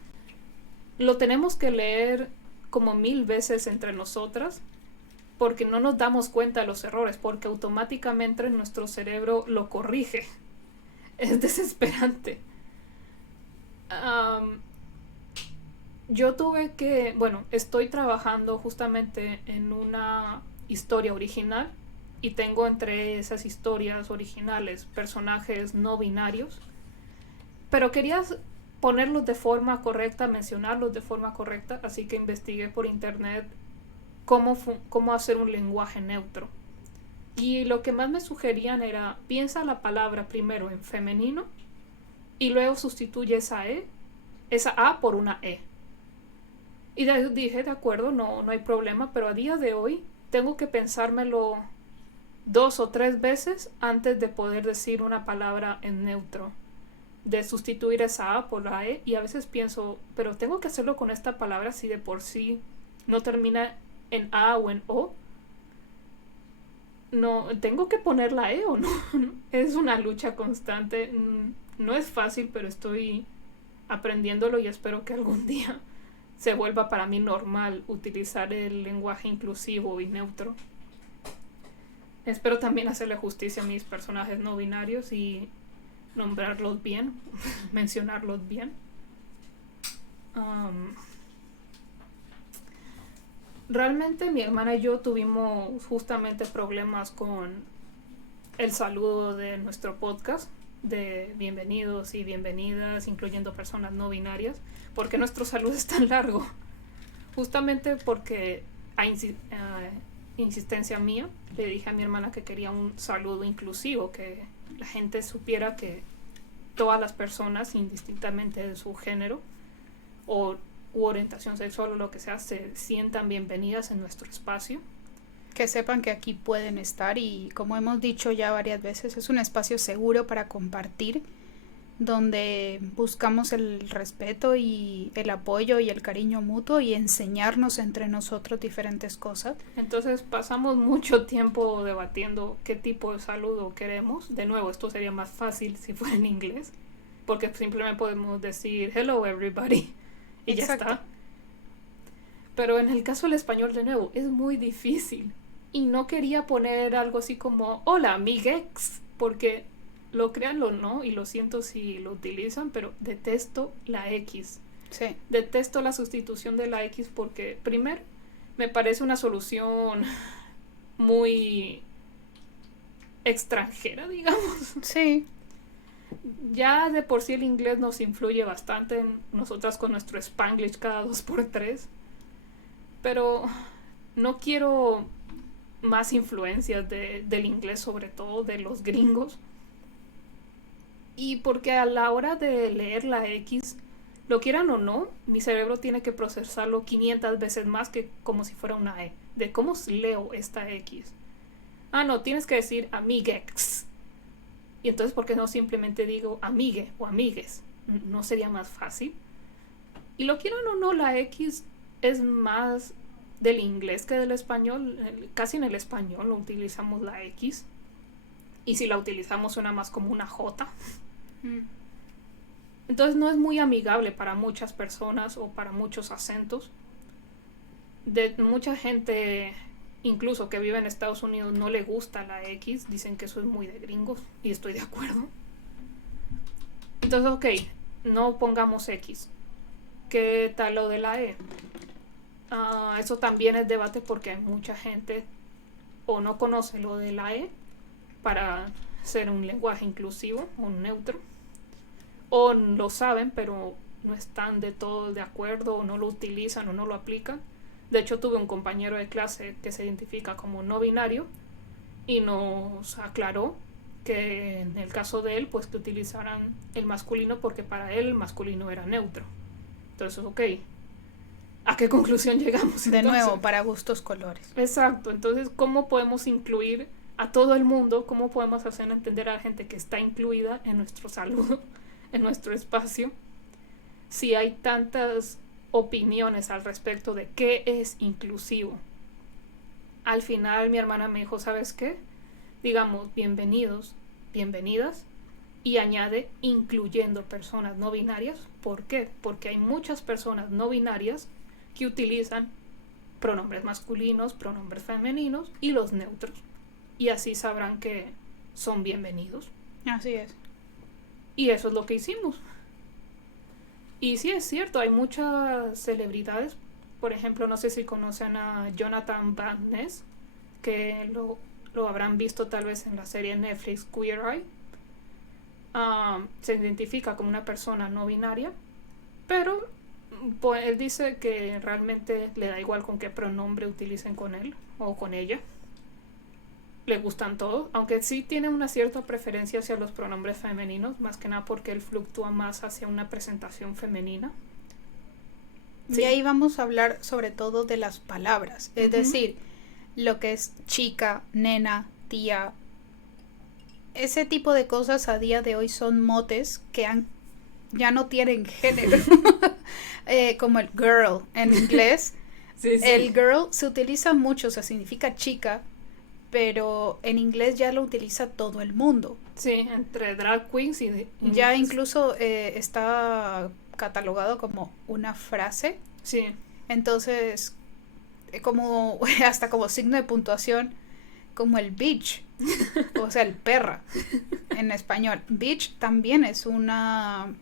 lo tenemos que leer como 1000 veces entre nosotras, porque no nos damos cuenta de los errores, porque automáticamente nuestro cerebro lo corrige. Es desesperante. Yo estoy trabajando justamente en una historia original y tengo entre esas historias originales personajes no binarios, pero quería ponerlos de forma correcta, mencionarlos de forma correcta, así que investigué por internet cómo hacer un lenguaje neutro. Y lo que más me sugerían era, piensa la palabra primero en femenino y luego sustituye esa A por una E. Y dije, de acuerdo, no hay problema, pero a día de hoy tengo que pensármelo 2 o 3 veces antes de poder decir una palabra en neutro, de sustituir esa A por la E, y a veces pienso, pero tengo que hacerlo con esta palabra si de por sí no termina en A o en O. No, tengo que poner la E o no. Es una lucha constante. No es fácil, pero estoy aprendiéndolo y espero que algún día se vuelva para mí normal utilizar el lenguaje inclusivo y neutro. Espero también hacerle justicia a mis personajes no binarios y nombrarlos bien, mencionarlos bien. Realmente mi hermana y yo tuvimos justamente problemas con el saludo de nuestro podcast, de bienvenidos y bienvenidas, incluyendo personas no binarias, porque nuestro saludo es tan largo. Justamente porque a insistencia mía le dije a mi hermana que quería un saludo inclusivo, que la gente supiera que todas las personas, indistintamente de su género u orientación sexual o lo que sea, se sientan bienvenidas en nuestro espacio. Que sepan que aquí pueden estar y, como hemos dicho ya varias veces, es un espacio seguro para compartir, donde buscamos el respeto y el apoyo y el cariño mutuo y enseñarnos entre nosotros diferentes cosas. Entonces pasamos mucho tiempo debatiendo qué tipo de saludo queremos. De nuevo, esto sería más fácil si fuera en inglés, porque simplemente podemos decir hello everybody y exacto, ya está. Pero en el caso del español, de nuevo, es muy difícil. Y no quería poner algo así como hola amiguex, porque lo crean o no, y lo siento si lo utilizan, pero detesto la X. Sí. Detesto la sustitución de la X porque, primero, me parece una solución muy extranjera, digamos. Sí. Ya de por sí el inglés nos influye bastante en nosotras con nuestro Spanglish cada 2x3. Pero no quiero más influencias del inglés, sobre todo de los gringos. Y porque a la hora de leer la X, lo quieran o no, mi cerebro tiene que procesarlo 500 veces más que como si fuera una E. De cómo leo esta X. No, tienes que decir amiguex. Y entonces, ¿por qué no simplemente digo amigue o amigues? ¿No sería más fácil? Y lo quieran o no, la X es más del inglés que del español. Casi en el español no utilizamos la X. Y si la utilizamos suena más como una J. Entonces no es muy amigable para muchas personas o para muchos acentos. De mucha gente, incluso que vive en Estados Unidos, no le gusta la X. Dicen que eso es muy de gringos y estoy de acuerdo. Entonces, ok, no pongamos X. ¿Qué tal lo de la E? Eso también es debate porque hay mucha gente o no conoce lo de la E para ser un lenguaje inclusivo o neutro, o lo saben pero no están de todo de acuerdo, o no lo utilizan o no lo aplican. De hecho, tuve un compañero de clase que se identifica como no binario y nos aclaró que en el caso de él, pues que utilizaran el masculino porque para él el masculino era neutro. Entonces, ok, ¿a qué conclusión llegamos? De nuevo, para gustos colores. Exacto, entonces, ¿cómo podemos incluir a todo el mundo? ¿Cómo podemos hacer entender a la gente que está incluida en nuestro saludo, en nuestro espacio? Si hay tantas opiniones al respecto de qué es inclusivo. Al final mi hermana me dijo, ¿sabes qué? Digamos, bienvenidos, bienvenidas, y añade incluyendo personas no binarias. ¿Por qué? Porque hay muchas personas no binarias que utilizan pronombres masculinos, pronombres femeninos y los neutros. Y así sabrán que son bienvenidos. Así es. Y eso es lo que hicimos. Y sí es cierto, hay muchas celebridades. Por ejemplo, no sé si conocen a Jonathan Van Ness, que lo habrán visto tal vez en la serie Netflix Queer Eye. Se identifica como una persona no binaria, pero pues, él dice que realmente le da igual con qué pronombre utilicen con él o con ella. Le gustan todos, aunque sí tiene una cierta preferencia hacia los pronombres femeninos, más que nada porque él fluctúa más hacia una presentación femenina. Sí. Y ahí vamos a hablar sobre todo de las palabras, es decir, lo que es chica, nena, tía. Ese tipo de cosas a día de hoy son motes que ya no tienen género, como el girl en inglés. Sí, sí. El girl se utiliza mucho, o sea, significa chica, pero en inglés ya lo utiliza todo el mundo. Sí, entre drag queens y ya incluso está catalogado como una frase. Sí. Entonces, como hasta como signo de puntuación, como el bitch, o sea, el perra en español. Bitch también es una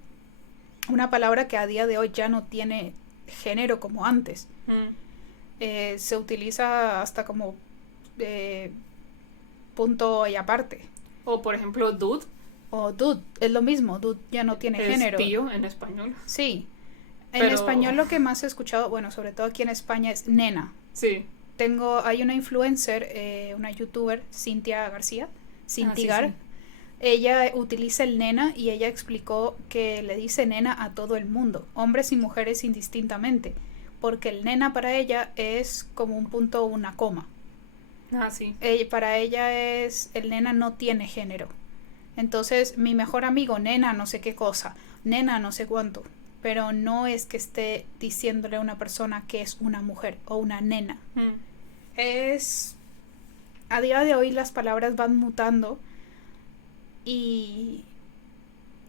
palabra que a día de hoy ya no tiene género como antes. Se utiliza hasta como punto y aparte. O por ejemplo dude. O dude, es lo mismo, dude ya no tiene género. Es tío en español. Sí. En español lo que más he escuchado, bueno, sobre todo aquí en España, es nena. Sí. Hay una influencer, una youtuber, Cintia García, Cintigar. Sí. Ella utiliza el nena y ella explicó que le dice nena a todo el mundo, hombres y mujeres indistintamente, porque el nena para ella es como un punto o una coma. Sí. Para ella el nena no tiene género. Entonces, mi mejor amigo, nena no sé qué cosa, nena no sé cuánto, pero no es que esté diciéndole a una persona que es una mujer o una nena. A día de hoy las palabras van mutando y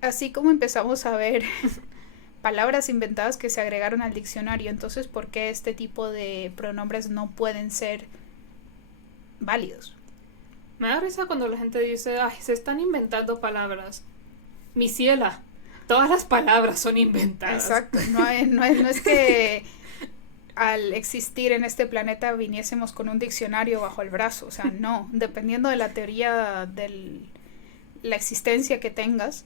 así como empezamos a ver palabras inventadas que se agregaron al diccionario, entonces ¿por qué este tipo de pronombres no pueden ser válidos? Me da risa cuando la gente dice, ay, se están inventando palabras. Mi ciela, todas las palabras son inventadas. Exacto, no es que al existir en este planeta viniésemos con un diccionario bajo el brazo, o sea, no, dependiendo de la teoría de la existencia que tengas,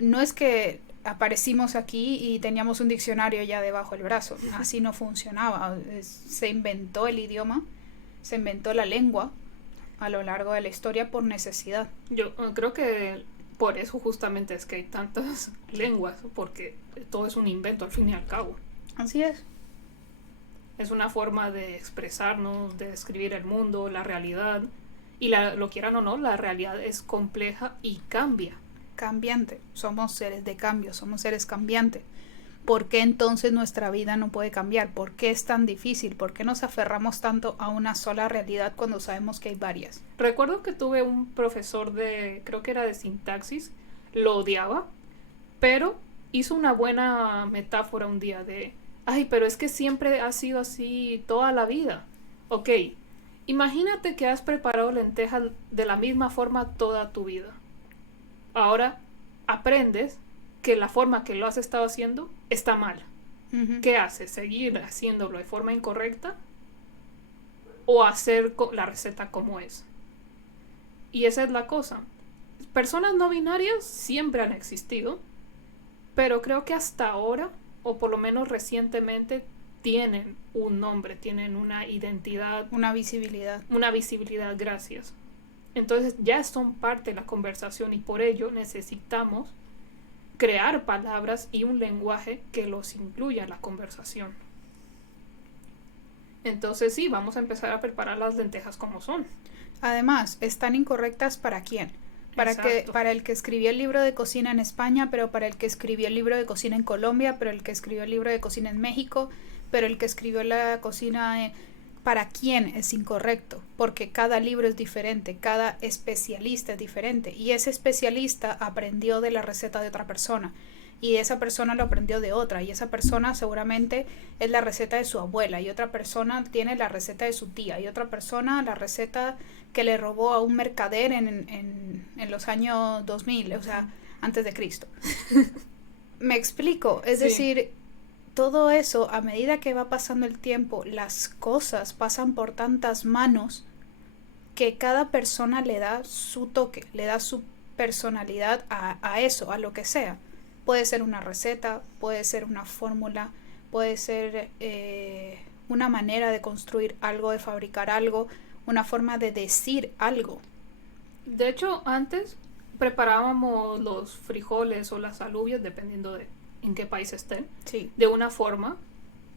no es que aparecimos aquí y teníamos un diccionario ya debajo del brazo, así no funcionaba, se inventó el idioma, se inventó la lengua a lo largo de la historia por necesidad. Yo creo que por eso justamente es que hay tantas lenguas, porque todo es un invento al fin y al cabo. Así es. Es una forma de expresarnos, de describir el mundo, la realidad. Y lo quieran o no, la realidad es compleja y cambia. Cambiante. Somos seres de cambio, somos seres cambiantes. ¿Por qué entonces nuestra vida no puede cambiar? ¿Por qué es tan difícil? ¿Por qué nos aferramos tanto a una sola realidad cuando sabemos que hay varias? Recuerdo que tuve un profesor creo que era de sintaxis, lo odiaba, pero hizo una buena metáfora un día de, ay, pero es que siempre ha sido así toda la vida. Ok, imagínate que has preparado lentejas de la misma forma toda tu vida. Ahora aprendes que la forma que lo has estado haciendo está mal. Ujú. ¿Qué haces? ¿Seguir haciéndolo de forma incorrecta? ¿O hacer la receta como es? Y esa es la cosa. Personas no binarias siempre han existido, pero creo que hasta ahora, o por lo menos recientemente, tienen un nombre, tienen una identidad, Una visibilidad. una visibilidad, gracias. Entonces ya son parte de la conversación y por ello necesitamos crear palabras y un lenguaje que los incluya en la conversación. Entonces sí, vamos a empezar a preparar las lentejas como son. Además, ¿están incorrectas para quién? Exacto. Para el que escribió el libro de cocina en España, pero para el que escribió el libro de cocina en Colombia, pero el que escribió el libro de cocina en México, pero el que escribió la cocina ¿para quién es incorrecto? Porque cada libro es diferente, cada especialista es diferente y ese especialista aprendió de la receta de otra persona y esa persona lo aprendió de otra y esa persona seguramente es la receta de su abuela y otra persona tiene la receta de su tía y otra persona la receta que le robó a un mercader en los años 2000, o sea, antes de Cristo. Me explico, es Sí. decir, todo eso, a medida que va pasando el tiempo, las cosas pasan por tantas manos que cada persona le da su toque, le da su personalidad a eso, a lo que sea. Puede ser una receta, puede ser una fórmula, puede ser una manera de construir algo, de fabricar algo, una forma de decir algo. De hecho, antes preparábamos los frijoles o las alubias, dependiendo de en qué país estén, Sí. de una forma.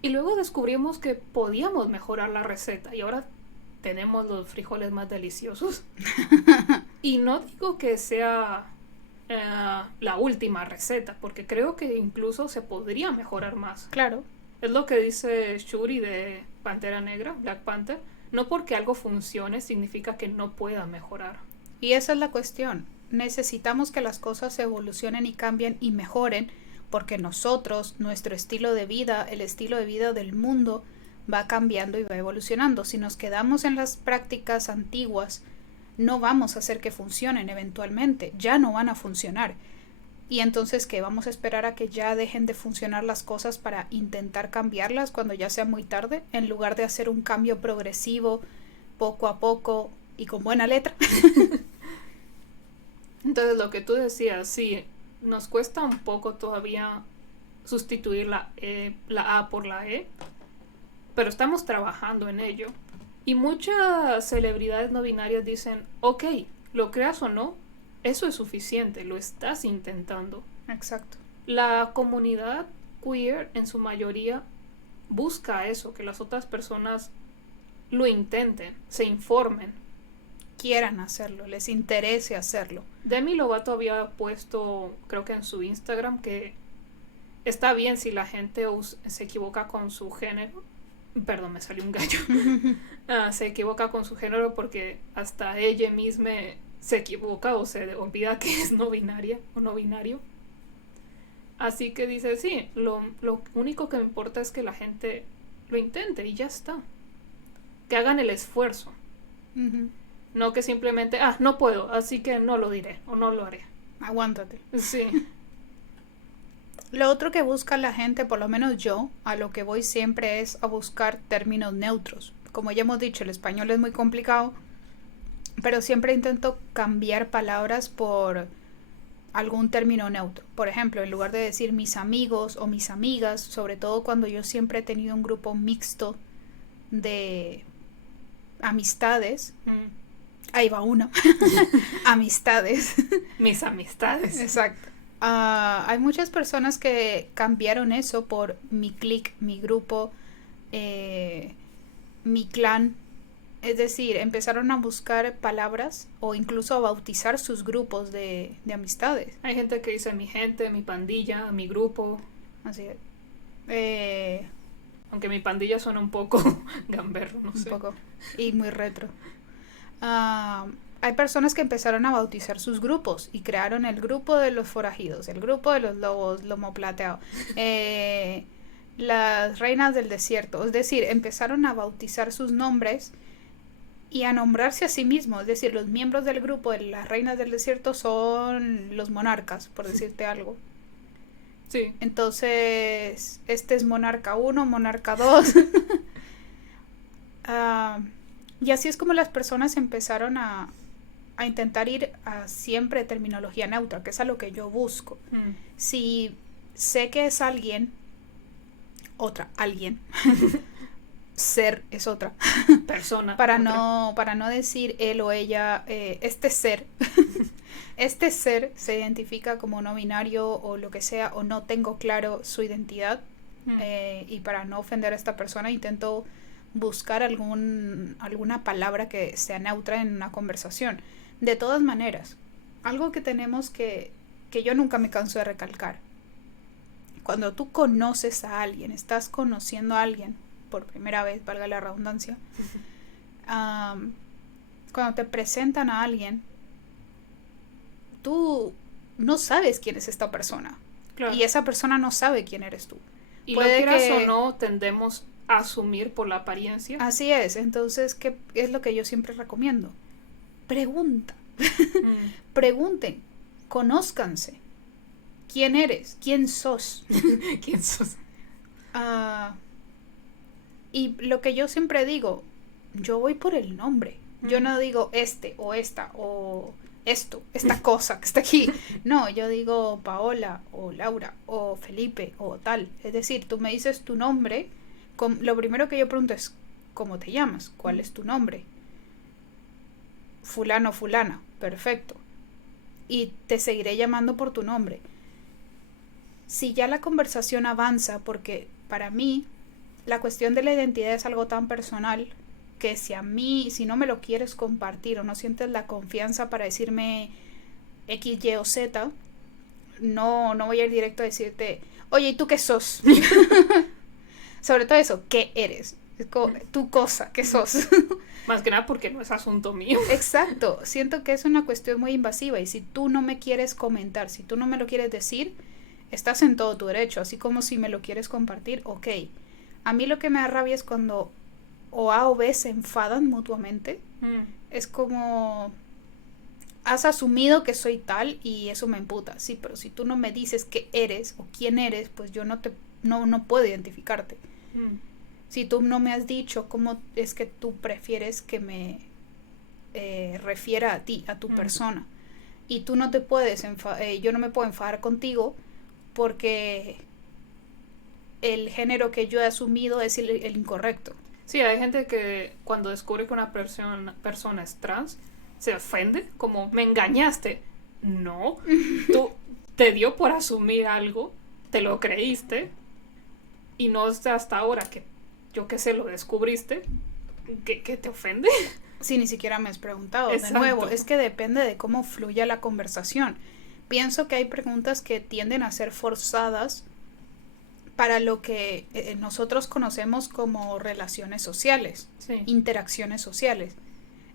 Y luego descubrimos que podíamos mejorar la receta. Y ahora tenemos los frijoles más deliciosos. Y no digo que sea la última receta, porque creo que incluso se podría mejorar más. Claro. Es lo que dice Shuri de Pantera Negra, Black Panther. No porque algo funcione significa que no pueda mejorar. Y esa es la cuestión. Necesitamos que las cosas evolucionen y cambien y mejoren porque nosotros, nuestro estilo de vida, el estilo de vida del mundo va cambiando y va evolucionando. Si nos quedamos en las prácticas antiguas, no vamos a hacer que funcionen eventualmente, ya no van a funcionar. Y entonces, ¿qué? ¿Vamos a esperar a que ya dejen de funcionar las cosas para intentar cambiarlas cuando ya sea muy tarde? En lugar de hacer un cambio progresivo, poco a poco y con buena letra. Entonces lo que tú decías, sí, nos cuesta un poco todavía sustituir la A por la E, pero estamos trabajando en ello. Y muchas celebridades no binarias dicen, ok, lo creas o no, eso es suficiente, lo estás intentando. Exacto. La comunidad queer en su mayoría busca eso, que las otras personas lo intenten, se informen. Quieran hacerlo, les interese hacerlo. Demi Lovato había puesto, creo que en su Instagram, que está bien si la gente se equivoca con su género. Perdón, me salió un gallo. Se equivoca con su género porque hasta ella misma se equivoca o se olvida que es no binaria o no binario. Así que dice, sí, lo único que me importa es que la gente lo intente y ya está. Que hagan el esfuerzo. Uh-huh. No que simplemente, no puedo, así que no lo diré o no lo haré. Aguántate. Sí. Lo otro que busca la gente, por lo menos yo, a lo que voy siempre es a buscar términos neutros. Como ya hemos dicho, el español es muy complicado, pero siempre intento cambiar palabras por algún término neutro. Por ejemplo, en lugar de decir mis amigos o mis amigas, sobre todo cuando yo siempre he tenido un grupo mixto de amistades. Ahí va una. Amistades. Mis amistades. Exacto. Hay muchas personas que cambiaron eso por mi clique, mi grupo, mi clan. Es decir, empezaron a buscar palabras o incluso a bautizar sus grupos de amistades. Hay gente que dice mi gente, mi pandilla, mi grupo. Así es. Aunque mi pandilla suena un poco gamberro, no sé. Un poco. Y muy retro. Hay personas que empezaron a bautizar sus grupos y crearon el grupo de los forajidos, el grupo de los lobos lomo plateado, las reinas del desierto. Es decir, empezaron a bautizar sus nombres y a nombrarse a sí mismos. Es decir, los miembros del grupo de las reinas del desierto son los monarcas, por decirte algo. Sí. Entonces, este es monarca 1, monarca 2. Y así es como las personas empezaron a intentar ir a siempre terminología neutra, que es a lo que yo busco. Si sé que es alguien, alguien, ser es otra. Persona. para no decir él o ella, este ser se identifica como no binario o lo que sea, o no tengo claro su identidad, y para no ofender a esta persona intento buscar alguna palabra que sea neutra en una conversación. De todas maneras, algo que tenemos que yo nunca me canso de recalcar: cuando tú conoces a alguien, estás conociendo a alguien por primera vez, valga la redundancia, cuando te presentan a alguien, tú no sabes quién es esta persona. Claro. Y esa persona no sabe quién eres tú. Y puede lo quieras o no, tendemos a asumir por la apariencia. Así es. Entonces, ¿qué es lo que yo siempre recomiendo? Pregunta. Pregunten, conózcanse. ¿Quién eres? ¿Quién sos? ¿Quién sos? Y lo que yo siempre digo, yo voy por el nombre. Yo no digo este o esta o esto, esta cosa que está aquí. No, yo digo Paola o Laura o Felipe o tal. Es decir, tú me dices tu nombre, lo primero que yo pregunto es ¿cómo te llamas? ¿Cuál es tu nombre? Fulano, fulana, perfecto. Y te seguiré llamando por tu nombre. Si ya la conversación avanza, porque para mí la cuestión de la identidad es algo tan personal que si no me lo quieres compartir o no sientes la confianza para decirme X, Y o Z, no voy a ir directo a decirte, oye, ¿y tú qué sos? Sobre todo eso, ¿qué eres? Tu cosa, ¿qué sos? Más que nada porque no es asunto mío. Exacto, siento que es una cuestión muy invasiva, y si tú no me quieres comentar, si tú no me lo quieres decir, estás en todo tu derecho, así como si me lo quieres compartir, ok. A mí lo que me da rabia es cuando o A o B se enfadan mutuamente. Es como, has asumido que soy tal y eso me emputa. Sí, pero si tú no me dices qué eres o quién eres, pues yo no puedo identificarte. Si tú no me has dicho cómo es que tú prefieres que me refiera a ti, a tu persona, y tú no te puedes yo no me puedo enfadar contigo porque el género que yo he asumido es el incorrecto. Sí, hay gente que cuando descubre que una persona es trans, se ofende, como, me engañaste. No, tú te dio por asumir algo, te lo creíste, y no hasta ahora que, yo qué sé, lo descubriste, que te ofende. Sí, ni siquiera me has preguntado. Exacto. De nuevo, es que depende de cómo fluya la conversación. Pienso que hay preguntas que tienden a ser forzadas para lo que nosotros conocemos como relaciones sociales, sí, interacciones sociales.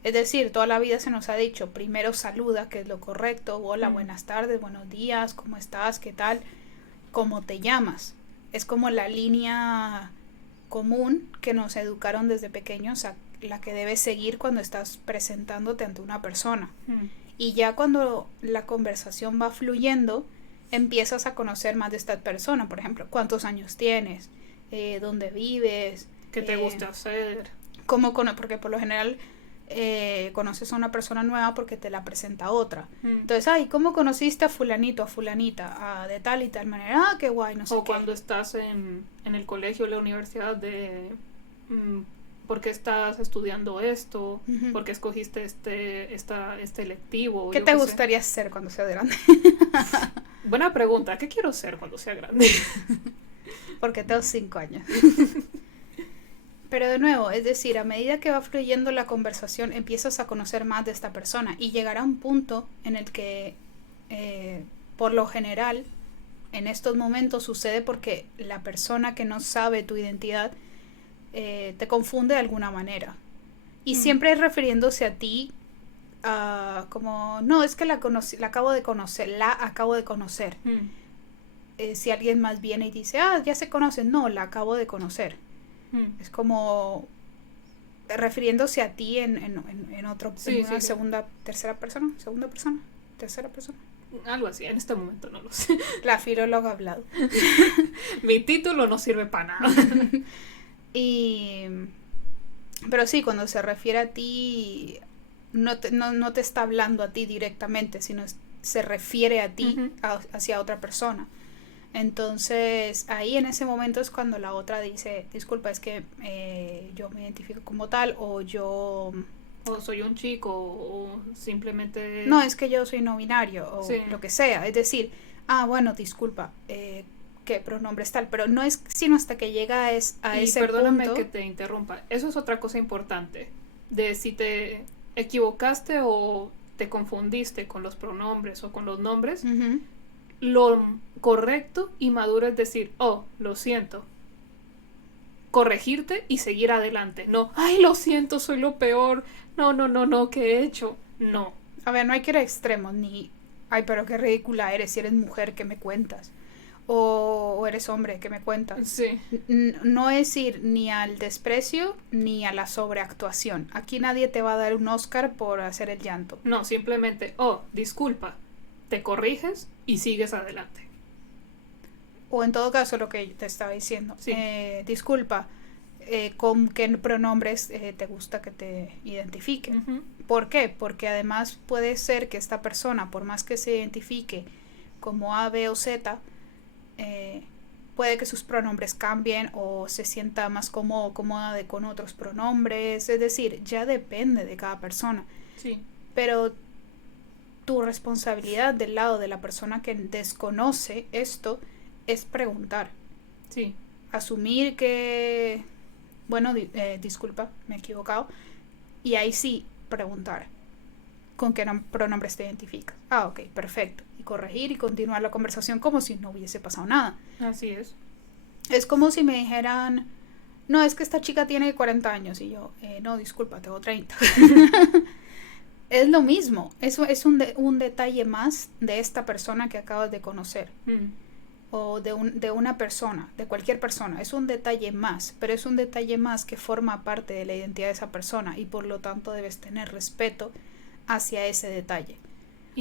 Es decir, toda la vida se nos ha dicho, primero saluda, que es lo correcto, hola, buenas tardes, buenos días, ¿cómo estás? ¿Qué tal? ¿Cómo te llamas? Es como la línea común que nos educaron desde pequeños, a la que debes seguir cuando estás presentándote ante una persona. Y ya cuando la conversación va fluyendo, empiezas a conocer más de esta persona. Por ejemplo, ¿cuántos años tienes? ¿Dónde vives? ¿Qué te gusta hacer? Porque por lo general conoces a una persona nueva porque te la presenta otra. Entonces, ¿cómo conociste a fulanito, a fulanita? De tal y tal manera. Qué guay, no sé qué. O cuando estás en el colegio o la universidad de... ¿por qué estás estudiando esto? ¿Por qué escogiste este electivo? ¿Qué te gustaría ser cuando seas grande? Buena pregunta. ¿Qué quiero ser cuando sea grande? Porque tengo 5 años. Pero de nuevo, es decir, a medida que va fluyendo la conversación, empiezas a conocer más de esta persona y llegará un punto en el que, por lo general, en estos momentos sucede porque la persona que no sabe tu identidad te confunde de alguna manera. Y siempre refiriéndose a ti como, no, es que la acabo de conocer. Si alguien más viene y dice, ya se conocen, no, la acabo de conocer. Es como refiriéndose a ti en otro, sí, en una segunda persona. Algo así, en este momento no lo sé. La filóloga hablado. Mi título no sirve para nada. Pero sí, cuando se refiere a ti, no te está hablando a ti directamente, sino se refiere a ti, hacia otra persona. Entonces, ahí en ese momento es cuando la otra dice, disculpa, es que yo me identifico como tal, o yo... O soy un chico, o simplemente... No, es que yo soy no binario, o sí. lo que sea. Es decir, bueno, disculpa, ¿qué pronombre es tal? Pero no es sino hasta que llega a ese perdóname punto... que te interrumpa. Eso es otra cosa importante. De si te equivocaste o te confundiste con los pronombres o con los nombres, lo correcto y maduro es decir, lo siento. Corregirte y seguir adelante. No, ay, lo siento, soy lo peor. No, ¿qué he hecho? No. A ver, no hay que ir a extremos, ni, ay, pero qué ridícula eres, si eres mujer, ¿qué me cuentas? O eres hombre, ¿qué me cuentas? Sí. No es ir ni al desprecio ni a la sobreactuación. Aquí nadie te va a dar un Oscar por hacer el llanto. No, simplemente, disculpa, te corriges y sigues adelante. O en todo caso lo que te estaba diciendo. Sí. Disculpa, ¿con qué pronombres te gusta que te identifiquen? ¿Por qué? Porque además puede ser que esta persona, por más que se identifique como A, B o Z, puede que sus pronombres cambien o se sienta más cómoda con otros pronombres. Es decir, ya depende de cada persona. Sí. Pero tu responsabilidad del lado de la persona que desconoce esto es preguntar. Sí. Asumir que, bueno, disculpa, me he equivocado. Y ahí sí, preguntar. ¿Con qué pronombres te identificas? Ok, perfecto. Y corregir y continuar la conversación como si no hubiese pasado nada. Así es. Es como si me dijeran, no, es que esta chica tiene 40 años. Y yo, no, disculpa, tengo 30. Es lo mismo. Eso es un detalle más de esta persona que acabas de conocer. O de una persona, de cualquier persona. Es un detalle más, pero es un detalle más que forma parte de la identidad de esa persona y por lo tanto debes tener respeto hacia ese detalle.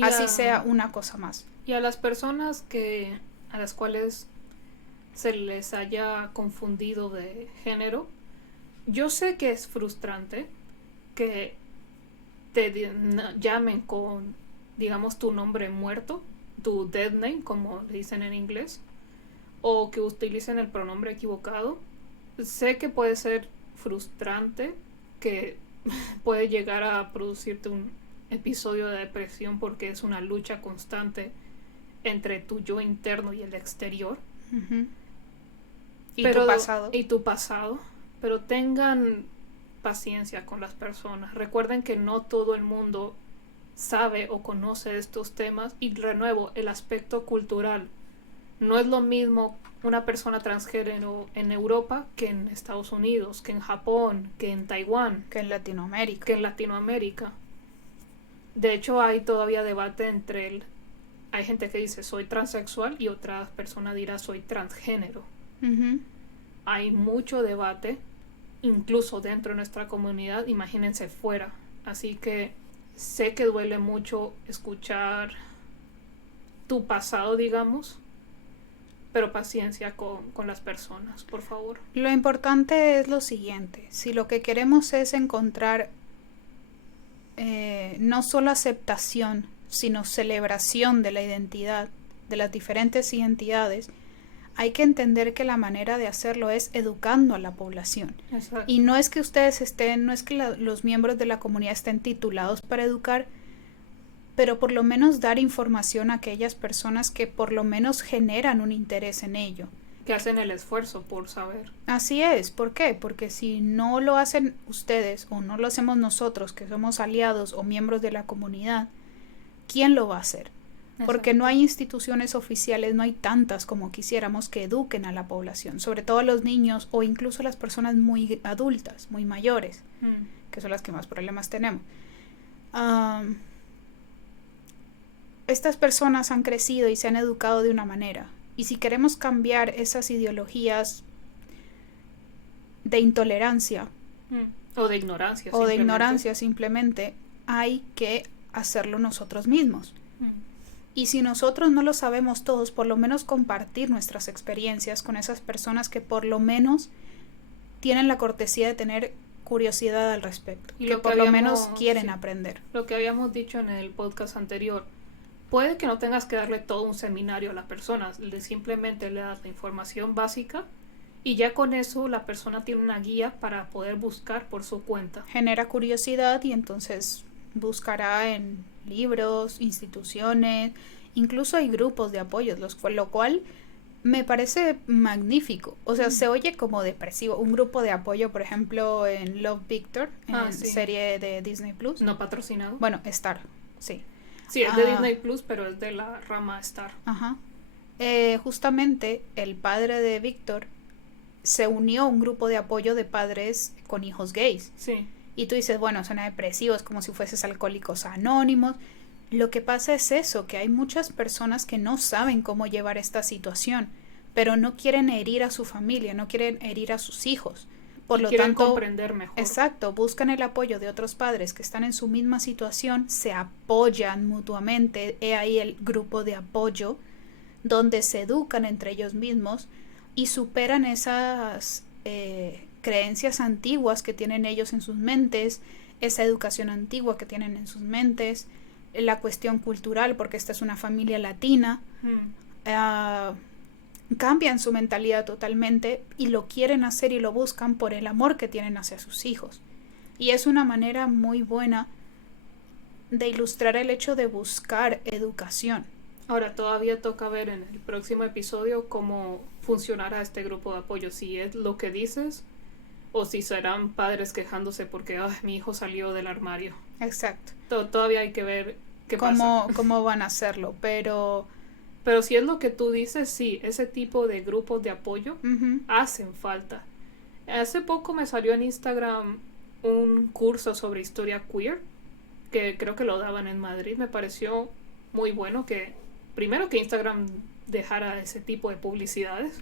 Así sea una cosa más. Y a las personas a las cuales se les haya confundido de género, yo sé que es frustrante que te llamen con, digamos, tu nombre muerto, tu dead name, como le dicen en inglés, o que utilicen el pronombre equivocado. Sé que puede ser frustrante, que puede llegar a producirte un episodio de depresión porque es una lucha constante entre tu yo interno y el exterior. Y tu pasado. Y tu pasado. Pero tengan paciencia con las personas. Recuerden que no todo el mundo sabe o conoce estos temas, y renuevo el aspecto cultural. No es lo mismo una persona transgénero en Europa que en Estados Unidos, que en Japón, que en Taiwán, que en Latinoamérica. De hecho, hay todavía debate hay gente que dice soy transexual y otra persona dirá soy transgénero. Hay mucho debate, incluso dentro de nuestra comunidad, imagínense fuera. Así que sé que duele mucho escuchar tu pasado, digamos, pero paciencia con las personas, por favor. Lo importante es lo siguiente: si lo que queremos es encontrar no solo aceptación, sino celebración de la identidad, de las diferentes identidades, hay que entender que la manera de hacerlo es educando a la población. Exacto. Y no es que no es que los miembros de la comunidad estén titulados para educar, pero por lo menos dar información a aquellas personas que por lo menos generan un interés en ello. Que hacen el esfuerzo por saber. Así es. ¿Por qué? Porque si no lo hacen ustedes o no lo hacemos nosotros, que somos aliados o miembros de la comunidad, ¿quién lo va a hacer? Porque no hay instituciones oficiales, no hay tantas como quisiéramos que eduquen a la población, sobre todo a los niños o incluso a las personas muy adultas, muy mayores, que son las que más problemas tenemos. Estas personas han crecido y se han educado de una manera, y si queremos cambiar esas ideologías de intolerancia o de ignorancia simplemente, hay que hacerlo nosotros mismos. Y si nosotros no lo sabemos todos, por lo menos compartir nuestras experiencias con esas personas que por lo menos tienen la cortesía de tener curiosidad al respecto, y que por lo menos quieren aprender. Lo que habíamos dicho en el podcast anterior, puede que no tengas que darle todo un seminario a la persona, simplemente le das la información básica y ya con eso la persona tiene una guía para poder buscar por su cuenta. Genera curiosidad y entonces buscará en libros, instituciones, incluso hay grupos de apoyo, lo cual me parece magnífico. O sea, se oye como depresivo. Un grupo de apoyo, por ejemplo, en Love, Victor, en serie de Disney Plus. No patrocinado. Bueno, Star, sí. Sí, es de Disney Plus, pero es de la rama Star. Ajá. Justamente el padre de Victor se unió a un grupo de apoyo de padres con hijos gays. Sí. Y tú dices, bueno, suena depresivo, es como si fueses Alcohólicos Anónimos. Lo que pasa es eso, que hay muchas personas que no saben cómo llevar esta situación, pero no quieren herir a su familia, no quieren herir a sus hijos. Por lo tanto, comprender mejor. Exacto, buscan el apoyo de otros padres que están en su misma situación, se apoyan mutuamente, he ahí el grupo de apoyo, donde se educan entre ellos mismos y superan esas creencias antiguas que tienen ellos en sus mentes, esa educación antigua que tienen en sus mentes, la cuestión cultural, porque esta es una familia latina, cambian su mentalidad totalmente y lo quieren hacer y lo buscan por el amor que tienen hacia sus hijos. Y es una manera muy buena de ilustrar el hecho de buscar educación. Ahora, todavía toca ver en el próximo episodio cómo funcionará este grupo de apoyo, si es lo que dices o si serán padres quejándose porque mi hijo salió del armario. Exacto. Todavía hay que ver qué pasa. Cómo van a hacerlo, pero si es lo que tú dices, sí, ese tipo de grupos de apoyo hacen falta. Hace poco me salió en Instagram un curso sobre historia queer, que creo que lo daban en Madrid. Me pareció muy bueno que, primero, que Instagram dejara ese tipo de publicidades.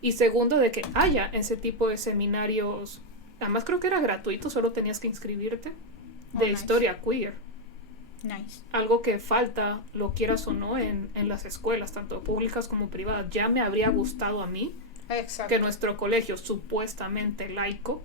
Y segundo, de que haya ese tipo de seminarios. Además creo que era gratuito, solo tenías que inscribirte, de historia queer. Nice. Algo que falta, lo quieras o no, en las escuelas, tanto públicas como privadas. Ya me habría gustado a mí que nuestro colegio, supuestamente laico,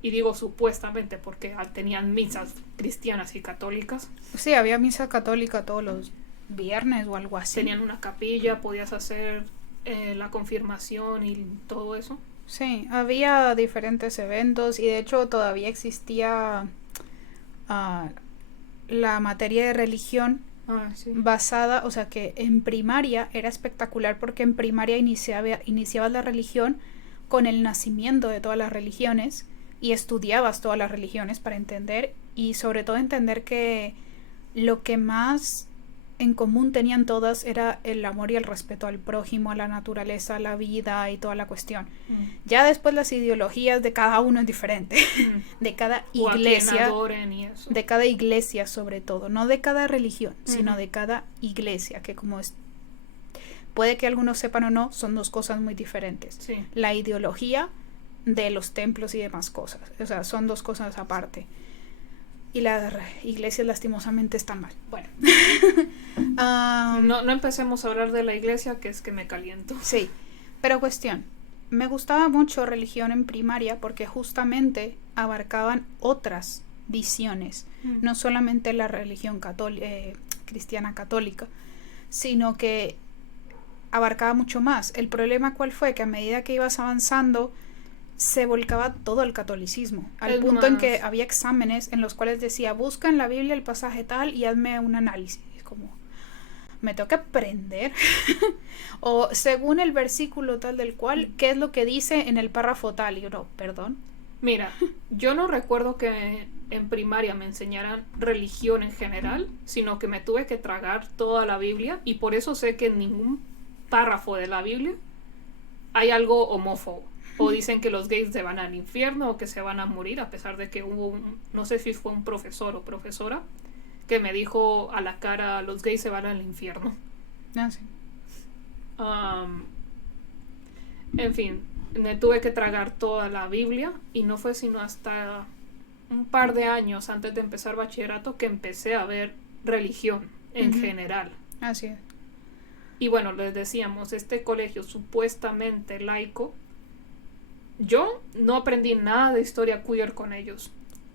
y digo supuestamente porque tenían misas cristianas y católicas. Sí, había misa católica todos los viernes o algo así. Tenían una capilla, podías hacer la confirmación y todo eso. Sí, había diferentes eventos y de hecho todavía existía la materia de religión basada, o sea que en primaria era espectacular porque en primaria iniciabas la religión con el nacimiento de todas las religiones y estudiabas todas las religiones para entender y sobre todo entender que lo que más en común tenían todas era el amor y el respeto al prójimo, a la naturaleza, a la vida y toda la cuestión. Ya después las ideologías de cada uno es diferente, de cada iglesia, de cada iglesia sobre todo, no de cada religión, sino de cada iglesia, que como es, puede que algunos sepan o no, son dos cosas muy diferentes. Sí. La ideología de los templos y demás cosas, o sea, son dos cosas aparte. Y las iglesias lastimosamente están mal. Bueno. No empecemos a hablar de la iglesia, que es que me caliento. Sí, pero cuestión. Me gustaba mucho religión en primaria porque justamente abarcaban otras visiones. No solamente la religión cristiana católica, sino que abarcaba mucho más. El problema ¿cuál fue? Que a medida que ibas avanzando se volcaba todo el catolicismo, al punto en que había exámenes en los cuales decía, busca en la Biblia el pasaje tal y hazme un análisis. Es como, me tengo que aprender. O según el versículo tal del cual, ¿qué es lo que dice en el párrafo tal? Y yo, no, perdón. Mira, yo no recuerdo que en primaria me enseñaran religión en general, sino que me tuve que tragar toda la Biblia y por eso sé que en ningún párrafo de la Biblia hay algo homófobo. O dicen que los gays se van al infierno o que se van a morir, a pesar de que hubo no sé si fue un profesor o profesora, que me dijo a la cara, los gays se van al infierno. Sí. En fin, me tuve que tragar toda la Biblia y no fue sino hasta un par de años antes de empezar bachillerato que empecé a ver religión en general. Así es. Y bueno, les decíamos, este colegio supuestamente laico, yo no aprendí nada de historia queer con ellos.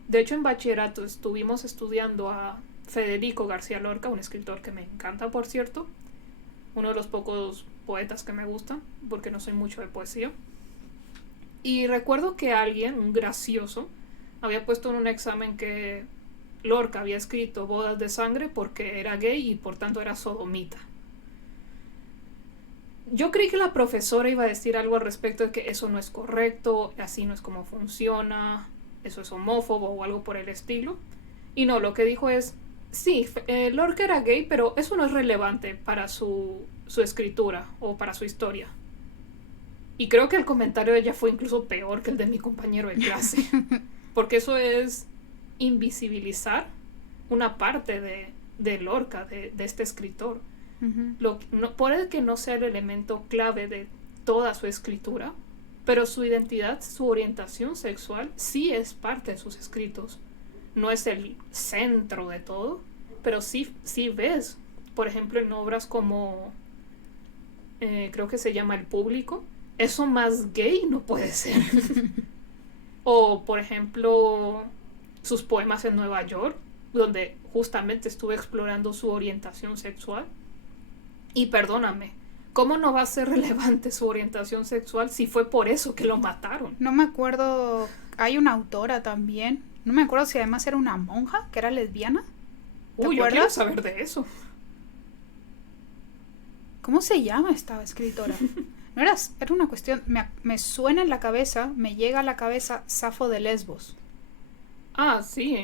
De hecho, en bachillerato estuvimos estudiando a Federico García Lorca, un escritor que me encanta, por cierto, uno de los pocos poetas que me gustan, porque no soy mucho de poesía. Y recuerdo que alguien, un gracioso, había puesto en un examen que Lorca había escrito Bodas de Sangre porque era gay y por tanto era sodomita. Yo creí que la profesora iba a decir algo al respecto de que eso no es correcto, así no es como funciona, eso es homófobo o algo por el estilo. Y no, lo que dijo es, sí, Lorca era gay, pero eso no es relevante para su escritura o para su historia. Y creo que el comentario de ella fue incluso peor que el de mi compañero de clase. Porque eso es invisibilizar una parte de Lorca, de este escritor. Puede que no sea el elemento clave de toda su escritura, pero su identidad, su orientación sexual sí es parte de sus escritos. No es el centro de todo, pero sí ves, por ejemplo, en obras como creo que se llama El Público, eso más gay no puede ser. O por ejemplo sus poemas en Nueva York, donde justamente estuve explorando su orientación sexual. Y perdóname, ¿cómo no va a ser relevante su orientación sexual si fue por eso que lo mataron? No me acuerdo, hay una autora también, no me acuerdo si además era una monja, que era lesbiana. ¿Te acuerdas? Yo quiero saber de eso. ¿Cómo se llama esta escritora? No era una cuestión, me suena en la cabeza, me llega a la cabeza Safo de Lesbos. Ah, sí,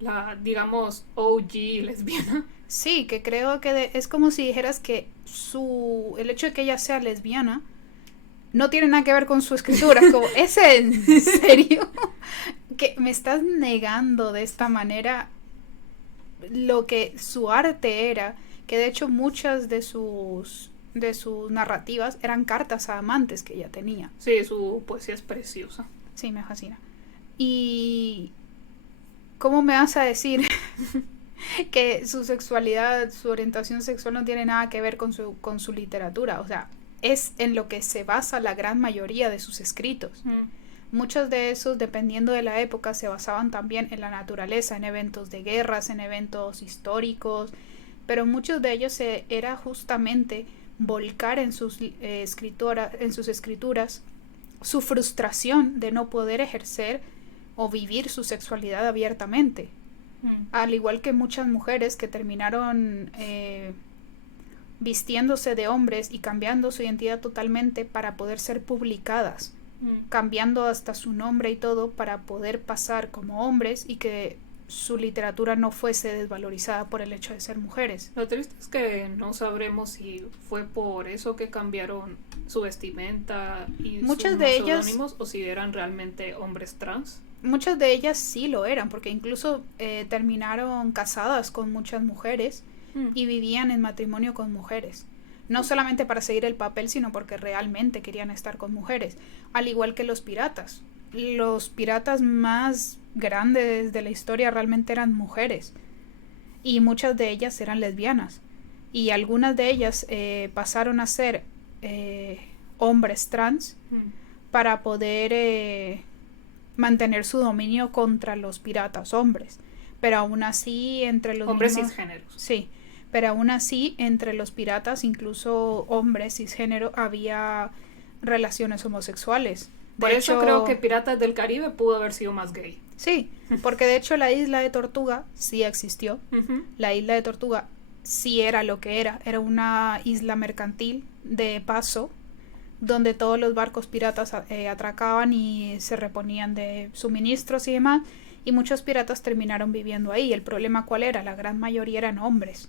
la, digamos, OG lesbiana. Sí, que creo que es como si dijeras que el hecho de que ella sea lesbiana no tiene nada que ver con su escritura. Como, ¿es en serio? Que me estás negando de esta manera lo que su arte era, que de hecho muchas de sus narrativas eran cartas a amantes que ella tenía. Sí, su poesía es preciosa. Sí, me fascina. Y ¿cómo me vas a decir que su sexualidad, su orientación sexual no tiene nada que ver con su literatura? O sea, es en lo que se basa la gran mayoría de sus escritos. Muchos de esos, dependiendo de la época, se basaban también en la naturaleza, en eventos de guerras, en eventos históricos, pero muchos de ellos era justamente volcar en sus escrituras su frustración de no poder ejercer o vivir su sexualidad abiertamente. Al igual que muchas mujeres que terminaron vistiéndose de hombres y cambiando su identidad totalmente para poder ser publicadas, cambiando hasta su nombre y todo para poder pasar como hombres y que su literatura no fuese desvalorizada por el hecho de ser mujeres. Lo triste es que no sabremos si fue por eso que cambiaron su vestimenta y muchas sus de ellas seudónimos, o si eran realmente hombres trans. Muchas de ellas sí lo eran, porque incluso terminaron casadas con muchas mujeres y vivían en matrimonio con mujeres. No solamente para seguir el papel, sino porque realmente querían estar con mujeres. Al igual que los piratas. Los piratas más grandes de la historia realmente eran mujeres. Y muchas de ellas eran lesbianas. Y algunas de ellas pasaron a ser hombres trans para poder mantener su dominio contra los piratas hombres. Pero aún así entre los hombres cisgéneros. Sí, pero aún así entre los piratas, incluso hombres cisgénero, había relaciones homosexuales. Por eso creo que Piratas del Caribe pudo haber sido más gay. Sí, porque de hecho la isla de Tortuga sí existió. La isla de Tortuga sí era lo que era. Era una isla mercantil de paso donde todos los barcos piratas atracaban y se reponían de suministros y demás, y muchos piratas terminaron viviendo ahí. El problema ¿cuál era? La gran mayoría eran hombres.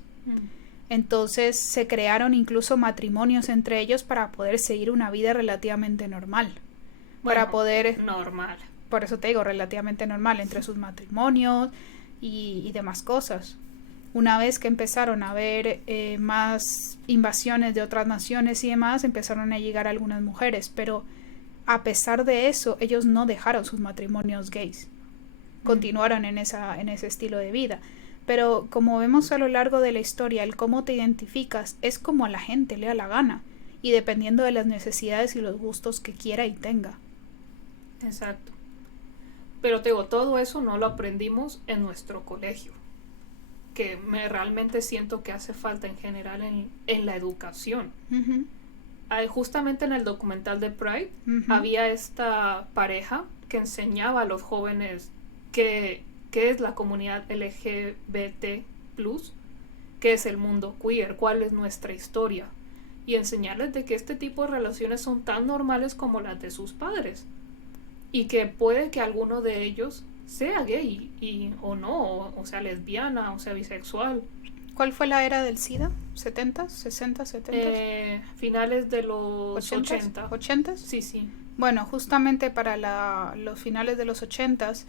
Entonces se crearon incluso matrimonios entre ellos para poder seguir una vida relativamente normal. Bueno, para poder... normal. Por eso te digo, relativamente normal entre sus matrimonios y demás cosas. Una vez que empezaron a haber más invasiones de otras naciones y demás, empezaron a llegar algunas mujeres, pero a pesar de eso, ellos no dejaron sus matrimonios gays. Continuaron en ese estilo de vida. Pero como vemos a lo largo de la historia, el cómo te identificas es como a la gente le da la gana. Y dependiendo de las necesidades y los gustos que quiera y tenga. Exacto. Pero te digo, todo eso no lo aprendimos en nuestro colegio. Que realmente siento que hace falta en general en la educación. Uh-huh. Justamente en el documental de Pride, uh-huh, había esta pareja que enseñaba a los jóvenes qué es la comunidad LGBT+, qué es el mundo queer, cuál es nuestra historia, y enseñarles de que este tipo de relaciones son tan normales como las de sus padres, y que puede que alguno de ellos sea gay o no, o sea lesbiana, o sea bisexual. ¿Cuál fue la era del SIDA? ¿70s? ¿60s? ¿70s? Finales de los 80. ¿80s? Sí, sí. Bueno, justamente para los finales de los 80s,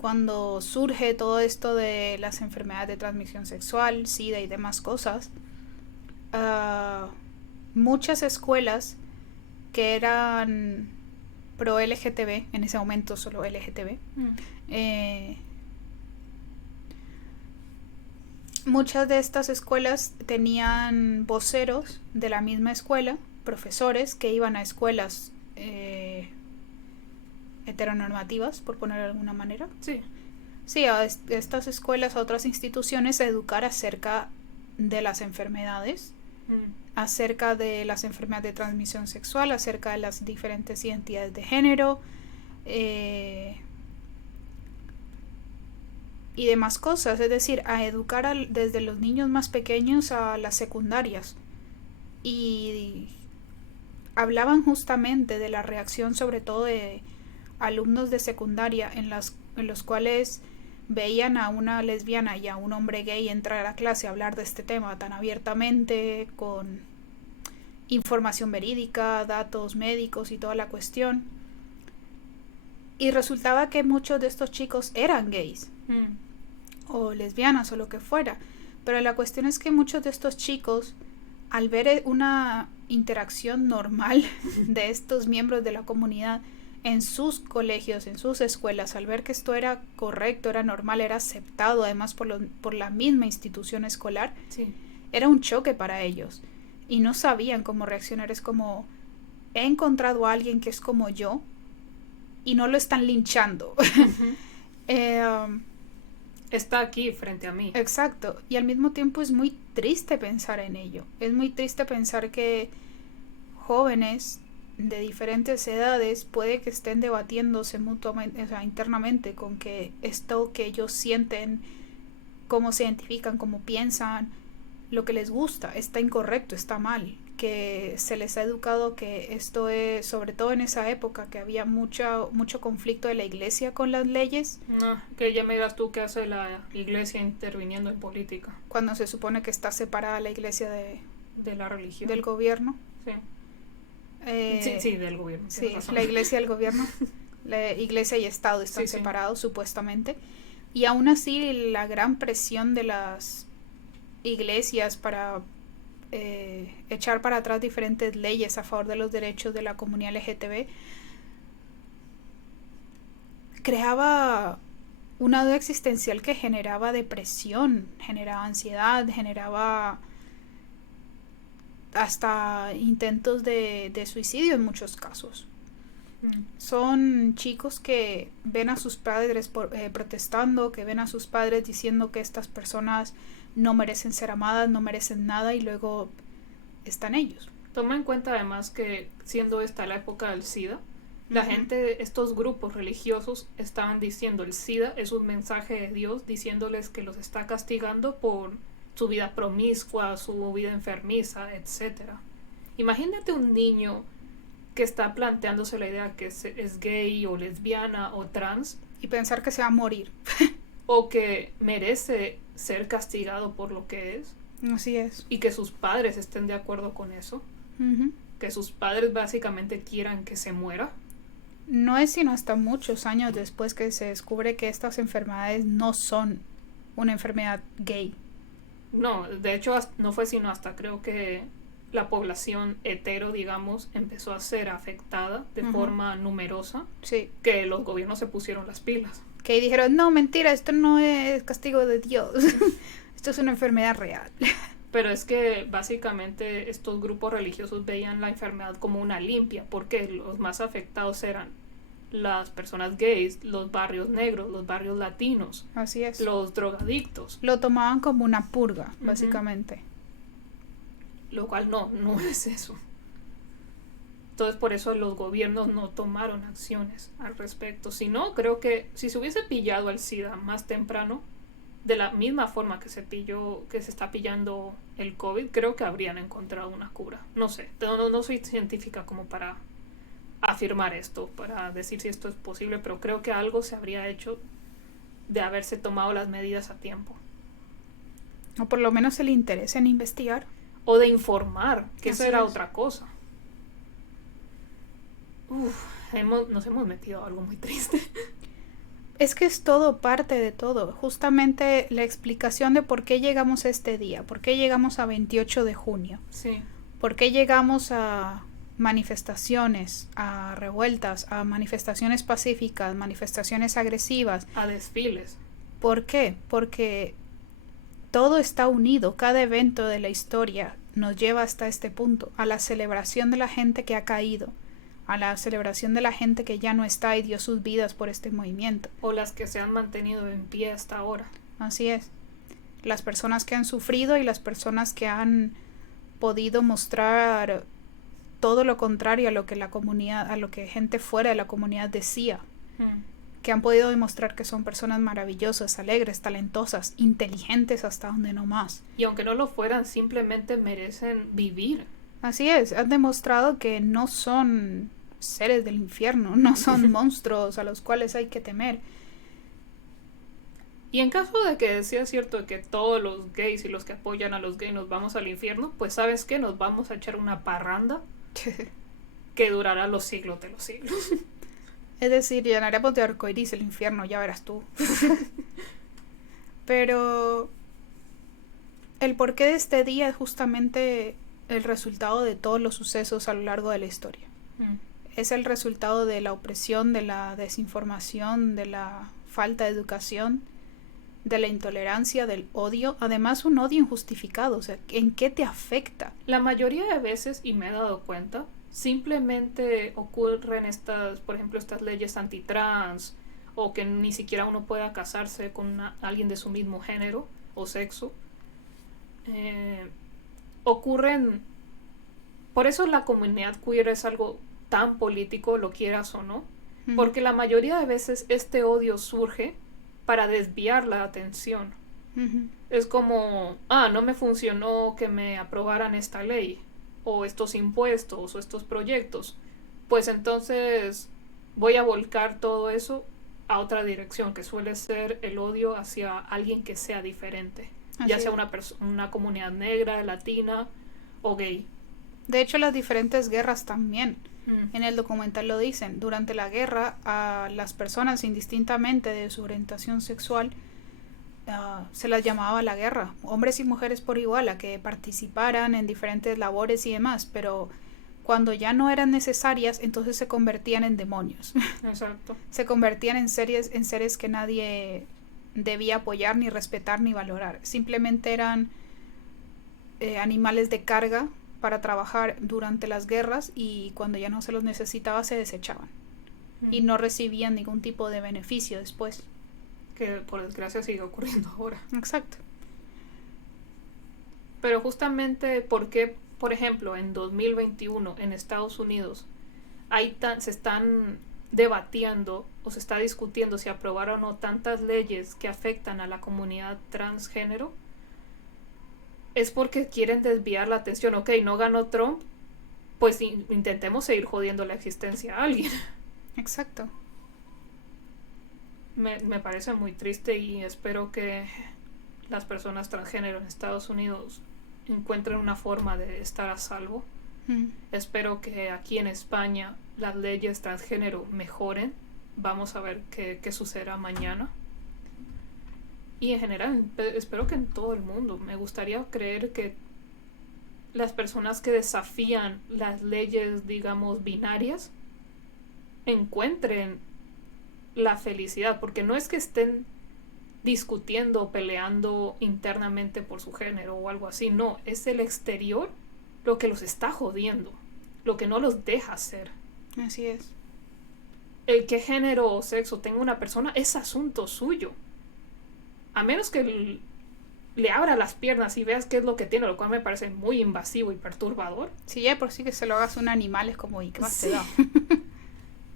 cuando surge todo esto de las enfermedades de transmisión sexual, SIDA y demás cosas, muchas escuelas que eran pro LGTB, en ese momento solo LGTB, muchas de estas escuelas tenían voceros de la misma escuela, profesores que iban a escuelas heteronormativas, por ponerlo de alguna manera. Sí. Sí, a estas escuelas, a otras instituciones, a educar acerca de las enfermedades, acerca de las enfermedades de transmisión sexual, acerca de las diferentes identidades de género, y demás cosas, es decir, a educar desde los niños más pequeños a las secundarias. Y hablaban justamente de la reacción, sobre todo de alumnos de secundaria, en los cuales veían a una lesbiana y a un hombre gay entrar a la clase a hablar de este tema tan abiertamente, con información verídica, datos médicos y toda la cuestión. Y resultaba que muchos de estos chicos eran gays o lesbianas o lo que fuera, pero la cuestión es que muchos de estos chicos, al ver una interacción normal de estos miembros de la comunidad en sus colegios, en sus escuelas, al ver que esto era correcto, era normal, era aceptado además por la misma institución escolar, sí, era un choque para ellos y no sabían cómo reaccionar. Es como, he encontrado a alguien que es como yo y no lo están linchando. Uh-huh. Está aquí frente a mí. Exacto, y al mismo tiempo es muy triste pensar en ello. Es muy triste pensar que jóvenes de diferentes edades puede que estén debatiéndose mutuamente, o sea, internamente, con que esto que ellos sienten, cómo se identifican, cómo piensan, lo que les gusta, está incorrecto, está mal, que se les ha educado que esto es, sobre todo en esa época que había mucho conflicto de la iglesia con las leyes. No, que ya me digas tú qué hace la iglesia interviniendo en política. Cuando se supone que está separada la iglesia de la religión. Del gobierno. Sí. Sí, del gobierno. Sí, la iglesia y el gobierno. La iglesia y Estado están separados, supuestamente. Y aún así la gran presión de las iglesias para echar para atrás diferentes leyes a favor de los derechos de la comunidad LGTB creaba una duda existencial que generaba depresión, generaba ansiedad, generaba hasta intentos de suicidio en muchos casos. Son chicos que ven a sus padres protestando, que ven a sus padres diciendo que estas personas no merecen ser amadas, no merecen nada, y luego están ellos. Toma en cuenta además que siendo esta la época del SIDA, la gente, estos grupos religiosos estaban diciendo el SIDA es un mensaje de Dios diciéndoles que los está castigando por su vida promiscua, su vida enfermiza, etc. Imagínate un niño que está planteándose la idea que es gay o lesbiana o trans y pensar que se va a morir o que merece ser castigado por lo que es. Así es. Y que sus padres estén de acuerdo con eso. Que sus padres básicamente quieran que se muera. No es sino hasta muchos años después que se descubre que estas enfermedades no son una enfermedad gay. No, de hecho no fue sino hasta creo que la población hetero, digamos, empezó a ser afectada de forma numerosa, sí, que los gobiernos se pusieron las pilas. Que ahí dijeron, no, mentira, esto no es castigo de Dios. Esto es una enfermedad real. Pero es que básicamente estos grupos religiosos veían la enfermedad como una limpia, porque los más afectados eran las personas gays, los barrios negros, los barrios latinos. Así es. Los drogadictos. Lo tomaban como una purga, básicamente. Lo cual no es eso. Entonces por eso los gobiernos no tomaron acciones al respecto. Si no, creo que si se hubiese pillado al SIDA más temprano, de la misma forma que se está pillando el COVID, creo que habrían encontrado una cura. No sé, no soy científica como para afirmar esto, para decir si esto es posible, pero creo que algo se habría hecho de haberse tomado las medidas a tiempo. O por lo menos el interés en investigar. O de informar, que Así eso era es. otra cosa. Nos hemos metido a algo muy triste. Es que es todo parte de todo. Justamente la explicación de por qué llegamos a este día, por qué llegamos a 28 de junio, Sí. por qué llegamos a manifestaciones, a revueltas, a manifestaciones pacíficas, manifestaciones agresivas. A desfiles. ¿Por qué? Porque todo está unido, cada evento de la historia nos lleva hasta este punto, a la celebración de la gente que ha caído, a la celebración de la gente que ya no está y dio sus vidas por este movimiento. O las que se han mantenido en pie hasta ahora. Así es. Las personas que han sufrido y las personas que han podido mostrar todo lo contrario a lo que la comunidad, a lo que gente fuera de la comunidad decía. Que han podido demostrar que son personas maravillosas, alegres, talentosas, inteligentes hasta donde no más. Y aunque no lo fueran, simplemente merecen vivir. Así es, han demostrado que no son seres del infierno, no son monstruos a los cuales hay que temer. Y en caso de que sea cierto que todos los gays y los que apoyan a los gays nos vamos al infierno, pues ¿sabes qué? Nos vamos a echar una parranda que durará los siglos de los siglos. Es decir, llenaremos de arcoiris el infierno, ya verás tú. Pero el porqué de este día es justamente el resultado de todos los sucesos a lo largo de la historia. Es el resultado de la opresión, de la desinformación, de la falta de educación, de la intolerancia, del odio. Además, un odio injustificado. O sea, ¿en qué te afecta? La mayoría de veces, y me he dado cuenta, simplemente ocurren por ejemplo, estas leyes antitrans, o que ni siquiera uno pueda casarse con alguien de su mismo género o sexo. Ocurren. Por eso la comunidad queer es algo tan político, lo quieras o no, porque la mayoría de veces este odio surge para desviar la atención. Es como, no me funcionó que me aprobaran esta ley, o estos impuestos, o estos proyectos, pues entonces voy a volcar todo eso a otra dirección, que suele ser el odio hacia alguien que sea diferente, ya sea una comunidad negra, latina o gay. De hecho, las diferentes guerras también. En el documental lo dicen. Durante la guerra, a las personas, indistintamente de su orientación sexual, se las llamaba la guerra. Hombres y mujeres por igual, a que participaran en diferentes labores y demás. Pero cuando ya no eran necesarias, entonces se convertían en demonios. Exacto. Se convertían en seres que nadie debía apoyar, ni respetar, ni valorar. Simplemente eran animales de carga para trabajar durante las guerras, y cuando ya no se los necesitaba se desechaban y no recibían ningún tipo de beneficio después. Que por desgracia sigue ocurriendo ahora. Exacto. Pero justamente porque, por ejemplo, en 2021 en Estados Unidos se están debatiendo o se está discutiendo si aprobar o no tantas leyes que afectan a la comunidad transgénero, es porque quieren desviar la atención. Ok, no ganó Trump, pues intentemos seguir jodiendo la existencia a alguien. Exacto. Me parece muy triste, y espero que las personas transgénero en Estados Unidos encuentren una forma de estar a salvo. Espero que aquí en España las leyes transgénero mejoren. Vamos a ver qué sucederá mañana. Y en general, espero que en todo el mundo. Me gustaría creer que las personas que desafían las leyes, digamos, binarias, encuentren la felicidad, porque no es que estén discutiendo o peleando internamente por su género o algo así, no, es el exterior lo que los está jodiendo, lo que no los deja ser. Así es. El qué género o sexo tenga una persona es asunto suyo. A menos que le abra las piernas y veas qué es lo que tiene, lo cual me parece muy invasivo y perturbador. Sí, ya por sí que se lo hagas a un animal es como, ¿y qué más te da?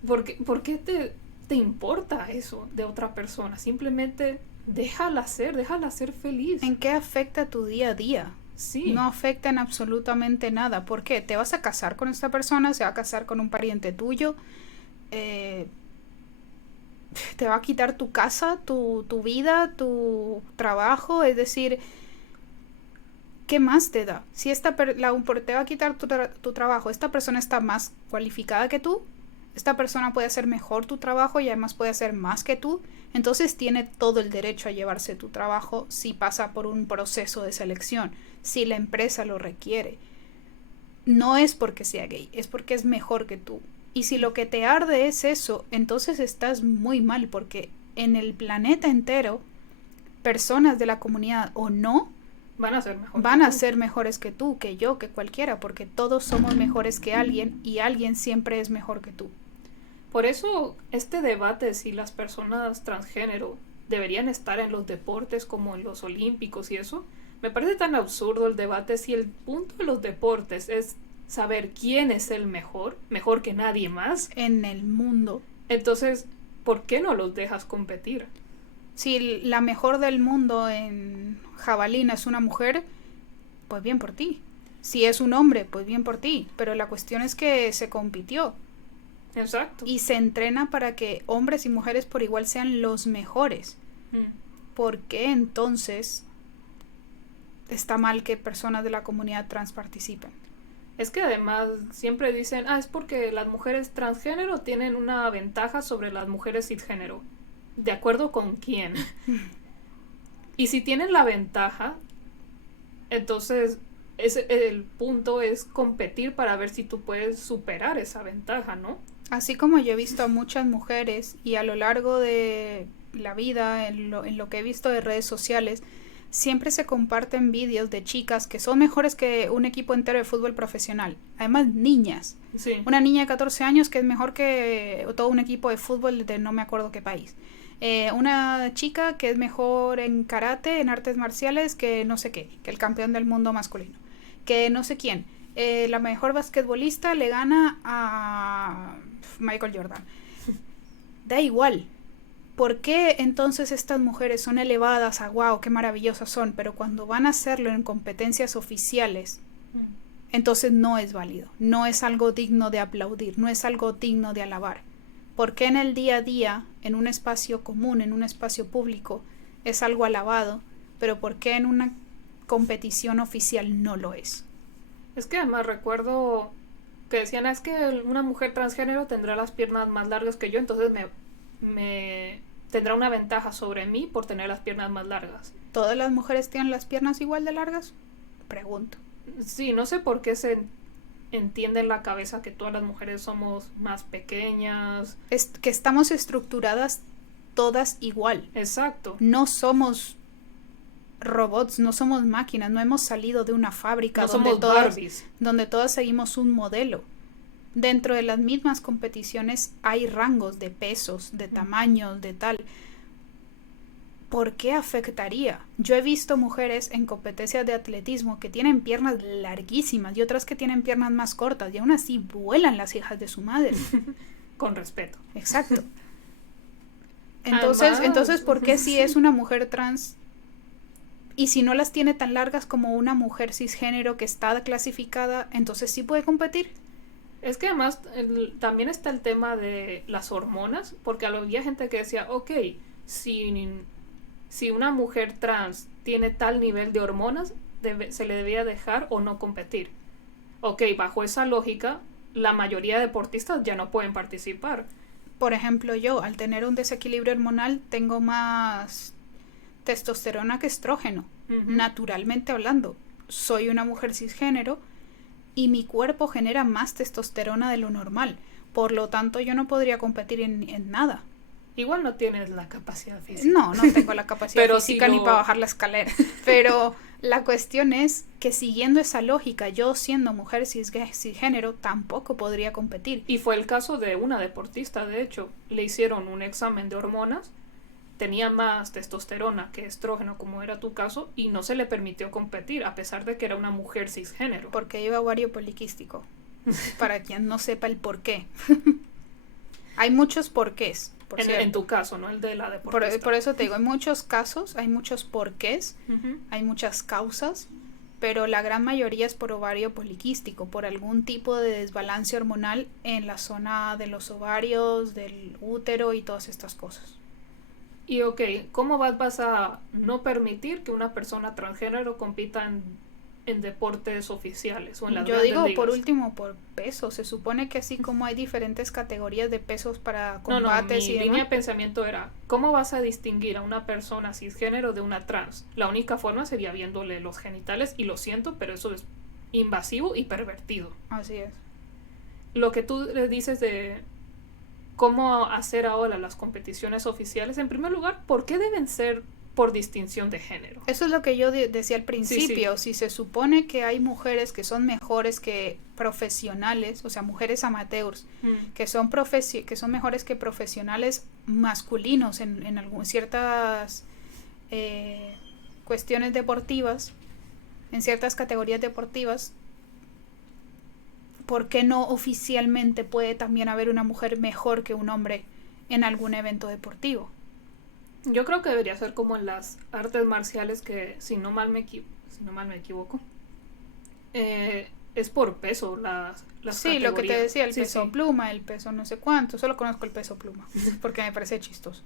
¿Por qué te importa eso de otra persona? Simplemente déjala ser feliz. ¿En qué afecta tu día a día? Sí. No afecta en absolutamente nada. ¿Por qué? ¿Te vas a casar con esta persona? ¿Se va a casar con un pariente tuyo? ¿Te va a quitar tu casa, tu vida, tu trabajo? Es decir, ¿qué más te da? Si te va a quitar tu trabajo, esta persona está más cualificada que tú, esta persona puede hacer mejor tu trabajo y además puede hacer más que tú, entonces tiene todo el derecho a llevarse tu trabajo si pasa por un proceso de selección, si la empresa lo requiere. No es porque sea gay, es porque es mejor que tú. Y si lo que te arde es eso, entonces estás muy mal, porque en el planeta entero, personas de la comunidad o no, van a ser mejores que tú, que yo, que cualquiera, porque todos somos mejores que alguien y alguien siempre es mejor que tú. Por eso este debate si las personas transgénero deberían estar en los deportes como en los olímpicos y eso, me parece tan absurdo el debate si el punto de los deportes es saber quién es el mejor que nadie más en el mundo. Entonces, ¿por qué no los dejas competir? Si la mejor del mundo en jabalina es una mujer, pues bien por ti. Si es un hombre, pues bien por ti. Pero la cuestión es que se compitió. Exacto. Y se entrena para que hombres y mujeres por igual sean los mejores. ¿Por qué entonces está mal que personas de la comunidad trans participen? Es que además siempre dicen, es porque las mujeres transgénero tienen una ventaja sobre las mujeres cisgénero. ¿De acuerdo con quién? Y si tienen la ventaja, entonces el punto es competir para ver si tú puedes superar esa ventaja, ¿no? Así como yo he visto a muchas mujeres y a lo largo de la vida, en lo que he visto de redes sociales, siempre se comparten vídeos de chicas que son mejores que un equipo entero de fútbol profesional. Además, niñas. Sí. Una niña de 14 años que es mejor que todo un equipo de fútbol de no me acuerdo qué país. Una chica que es mejor en karate, en artes marciales, que no sé qué, que el campeón del mundo masculino. Que no sé quién. La mejor basquetbolista le gana a Michael Jordan. Da igual. ¿Por qué entonces estas mujeres son elevadas a wow, qué maravillosas son? Pero cuando van a hacerlo en competencias oficiales, entonces no es válido. No es algo digno de aplaudir, no es algo digno de alabar. ¿Por qué en el día a día, en un espacio común, en un espacio público, es algo alabado, pero por qué en una competición oficial no lo es? Es que además recuerdo que decían, es que una mujer transgénero tendrá las piernas más largas que yo, entonces me tendrá una ventaja sobre mí por tener las piernas más largas. ¿Todas las mujeres tienen las piernas igual de largas? Pregunto. Sí, no sé por qué se entiende en la cabeza que todas las mujeres somos más pequeñas. Que estamos estructuradas todas igual. Exacto. No somos robots, no somos máquinas, no hemos salido de una fábrica donde todas seguimos un modelo. Dentro de las mismas competiciones hay rangos de pesos, de tamaños, de tal. ¿Por qué afectaría? Yo he visto mujeres en competencias de atletismo que tienen piernas larguísimas y otras que tienen piernas más cortas y aún así vuelan las hijas de su madre. Con respeto. Exacto. Entonces, ¿por qué si es una mujer trans y si no las tiene tan largas como una mujer cisgénero que está clasificada, entonces sí puede competir? Es que además también está el tema de las hormonas, porque había gente que decía, ok, si una mujer trans tiene tal nivel de hormonas, se le debía dejar o no competir. Ok, bajo esa lógica, la mayoría de deportistas ya no pueden participar. Por ejemplo, yo, al tener un desequilibrio hormonal, tengo más testosterona que estrógeno, naturalmente hablando. Soy una mujer cisgénero y mi cuerpo genera más testosterona de lo normal. Por lo tanto, yo no podría competir en nada. Igual no tienes la capacidad física. No tengo la capacidad física ni para bajar la escalera. Pero la cuestión es que siguiendo esa lógica, yo siendo mujer cisgénero tampoco podría competir. Y fue el caso de una deportista, de hecho. Le hicieron un examen de hormonas, tenía más testosterona que estrógeno, como era tu caso, y no se le permitió competir, a pesar de que era una mujer cisgénero. Porque iba ovario poliquístico. Para quien no sepa el por qué. Hay muchos porqués. En tu caso, ¿no? El de la deportista. Por eso te digo, hay muchos casos, hay muchos porqués, hay muchas causas, pero la gran mayoría es por ovario poliquístico, por algún tipo de desbalance hormonal en la zona de los ovarios, del útero y todas estas cosas. Y ¿cómo vas a no permitir que una persona transgénero compita en deportes oficiales o en las Yo grandes digo, ligas? por último, por peso. Se supone que así como hay diferentes categorías de pesos para combates mi línea de pensamiento era, ¿cómo vas a distinguir a una persona cisgénero de una trans? La única forma sería viéndole los genitales, y lo siento, pero eso es invasivo y pervertido. Así es. Lo que tú le dices de cómo hacer ahora las competiciones oficiales, en primer lugar, ¿por qué deben ser por distinción de género? Eso es lo que yo decía al principio. Sí. Si se supone que hay mujeres que son mejores que profesionales, o sea, mujeres amateurs, que son mejores que profesionales masculinos en ciertas cuestiones deportivas, en ciertas categorías deportivas, ¿por qué no oficialmente puede también haber una mujer mejor que un hombre en algún evento deportivo? Yo creo que debería ser como en las artes marciales, que si no mal me equivoco, es por peso las sí, lo que te decía, el peso sí. pluma, el peso no sé cuánto, solo conozco el peso pluma, porque me parece chistoso.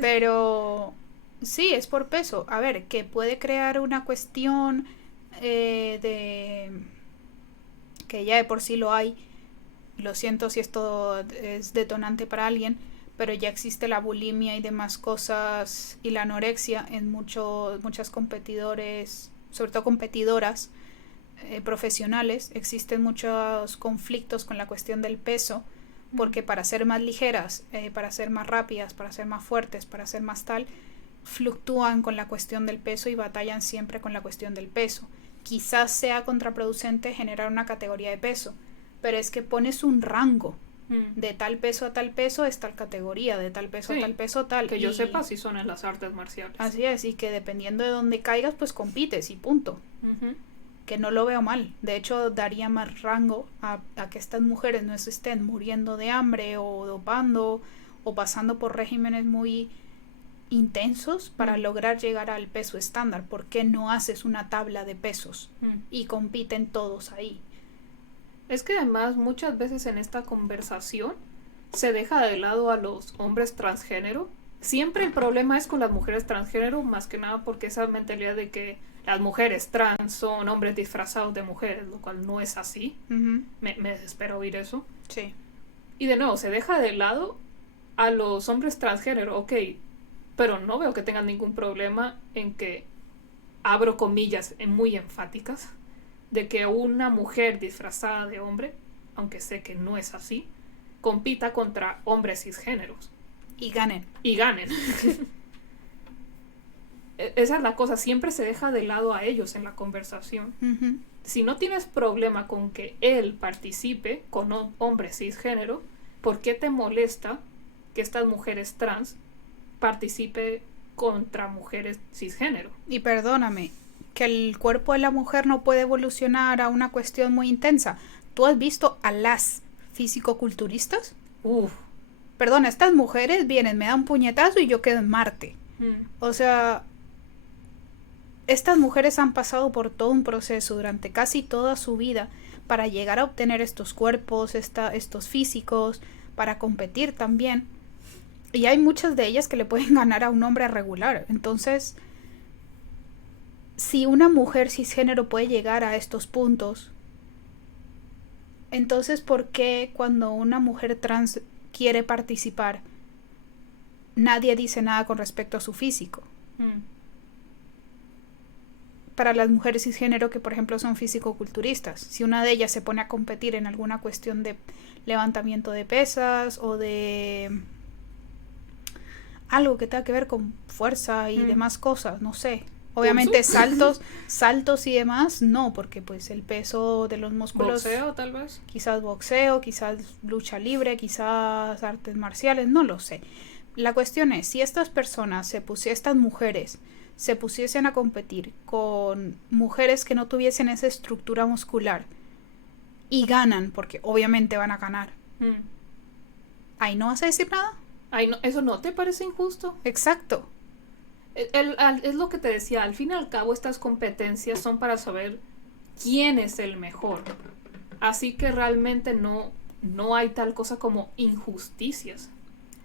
Pero sí, es por peso. A ver, que puede crear una cuestión de que ya de por sí lo hay. Lo siento si esto es detonante para alguien, pero ya existe la bulimia y demás cosas, y la anorexia en muchas competidores, sobre todo competidoras profesionales. Existen muchos conflictos con la cuestión del peso, porque para ser más ligeras, para ser más rápidas, para ser más fuertes, para ser más tal, fluctúan con la cuestión del peso y batallan siempre con la cuestión del peso. Quizás sea contraproducente generar una categoría de peso, pero es que pones un rango. De tal peso a tal peso es tal categoría, de tal peso a tal peso tal. Que yo sepa, si son en las artes marciales. Así es, y que dependiendo de dónde caigas, pues compites y punto. Que no lo veo mal. De hecho, daría más rango a que estas mujeres no se estén muriendo de hambre o dopando o pasando por regímenes muy intensos para lograr llegar al peso estándar. ¿Por qué no haces una tabla de pesos y compiten todos ahí? Es que además muchas veces en esta conversación se deja de lado a los hombres transgénero. Siempre el problema es con las mujeres transgénero, más que nada porque esa mentalidad de que las mujeres trans son hombres disfrazados de mujeres, lo cual no es así. Me desespero oír eso. Sí. Y de nuevo, se deja de lado a los hombres transgénero, pero no veo que tengan ningún problema en que, abro comillas muy enfáticas, de que una mujer disfrazada de hombre, aunque sé que no es así, compita contra hombres cisgéneros. Y ganen. Esa es la cosa, siempre se deja de lado a ellos en la conversación. Si no tienes problema con que él participe con hombre cisgénero, ¿por qué te molesta que estas mujeres trans participe contra mujeres cisgénero? Y perdóname, que el cuerpo de la mujer no puede evolucionar a una cuestión muy intensa. ¿Tú has visto a las fisicoculturistas? Perdona, estas mujeres vienen, me dan un puñetazo y yo quedo en Marte. O sea, estas mujeres han pasado por todo un proceso durante casi toda su vida para llegar a obtener estos cuerpos, estos físicos, para competir también. Y hay muchas de ellas que le pueden ganar a un hombre regular. Entonces, si una mujer cisgénero puede llegar a estos puntos, entonces ¿por qué cuando una mujer trans quiere participar nadie dice nada con respecto a su físico? Para las mujeres cisgénero que por ejemplo son fisicoculturistas, si una de ellas se pone a competir en alguna cuestión de levantamiento de pesas o de algo que tenga que ver con fuerza y demás cosas, no sé. Obviamente saltos y demás, no, porque pues el peso de los músculos... Boxeo, tal vez. Quizás boxeo, quizás lucha libre, quizás artes marciales, no lo sé. La cuestión es, si estas personas, estas mujeres, se pusiesen a competir con mujeres que no tuviesen esa estructura muscular y ganan, porque obviamente van a ganar, ¿ahí no vas a decir nada? Ay, no, ¿eso no te parece injusto? Exacto. Es lo que te decía, al fin y al cabo estas competencias son para saber quién es el mejor. Así que realmente no hay tal cosa como injusticias.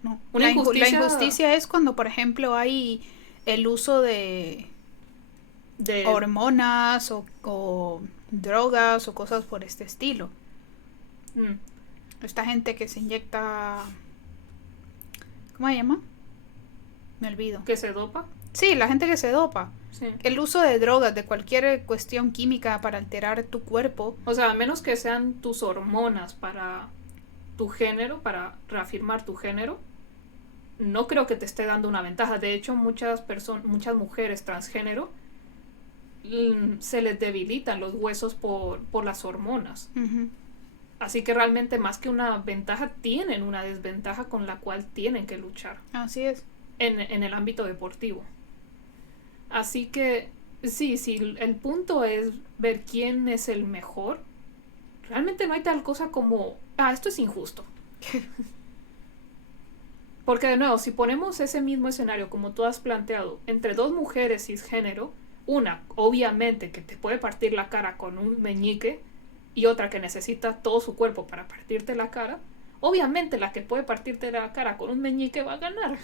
No. La injusticia es cuando, por ejemplo, hay el uso de hormonas o drogas o cosas por este estilo. Esta gente que se inyecta... ¿Cómo se llama? Me olvido. ¿Que se dopa? Sí, la gente que se dopa. Sí. El uso de drogas, de cualquier cuestión química para alterar tu cuerpo. O sea, a menos que sean tus hormonas para tu género, para reafirmar tu género, no creo que te esté dando una ventaja. De hecho, muchas mujeres transgénero se les debilitan los huesos por las hormonas. Uh-huh. Así que realmente más que una ventaja, tienen una desventaja con la cual tienen que luchar. Así es. En el ámbito deportivo. Así que sí, el punto es ver quién es el mejor. Realmente no hay tal cosa como, esto es injusto. Porque de nuevo, si ponemos ese mismo escenario como tú has planteado, entre dos mujeres cisgénero, una obviamente que te puede partir la cara con un meñique y otra que necesita todo su cuerpo para partirte la cara, obviamente la que puede partirte la cara con un meñique va a ganar.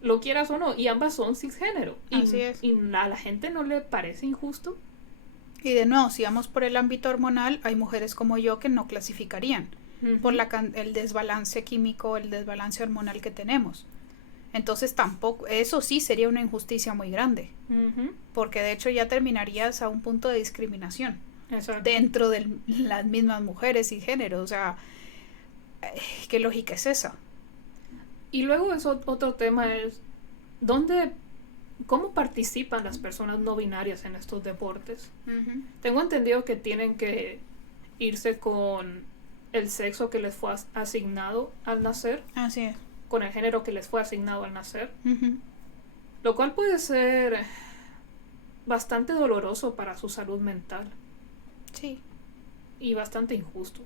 Lo quieras o no, y ambas son cisgénero. Así es. Y a la gente no le parece injusto. Y de nuevo, si vamos por el ámbito hormonal, hay mujeres como yo que no clasificarían por el desbalance químico, el desbalance hormonal que tenemos. Entonces tampoco, eso sí sería una injusticia muy grande, porque de hecho ya terminarías a un punto de discriminación. Exacto. Dentro de las mismas mujeres y géneros. O sea, ¿qué lógica es esa? Y luego otro tema es ¿cómo participan las personas no binarias en estos deportes? Tengo entendido que tienen que irse con el sexo que les fue asignado al nacer. Así es. Con el género que les fue asignado al nacer. Lo cual puede ser bastante doloroso para su salud mental. Sí. Y bastante injusto.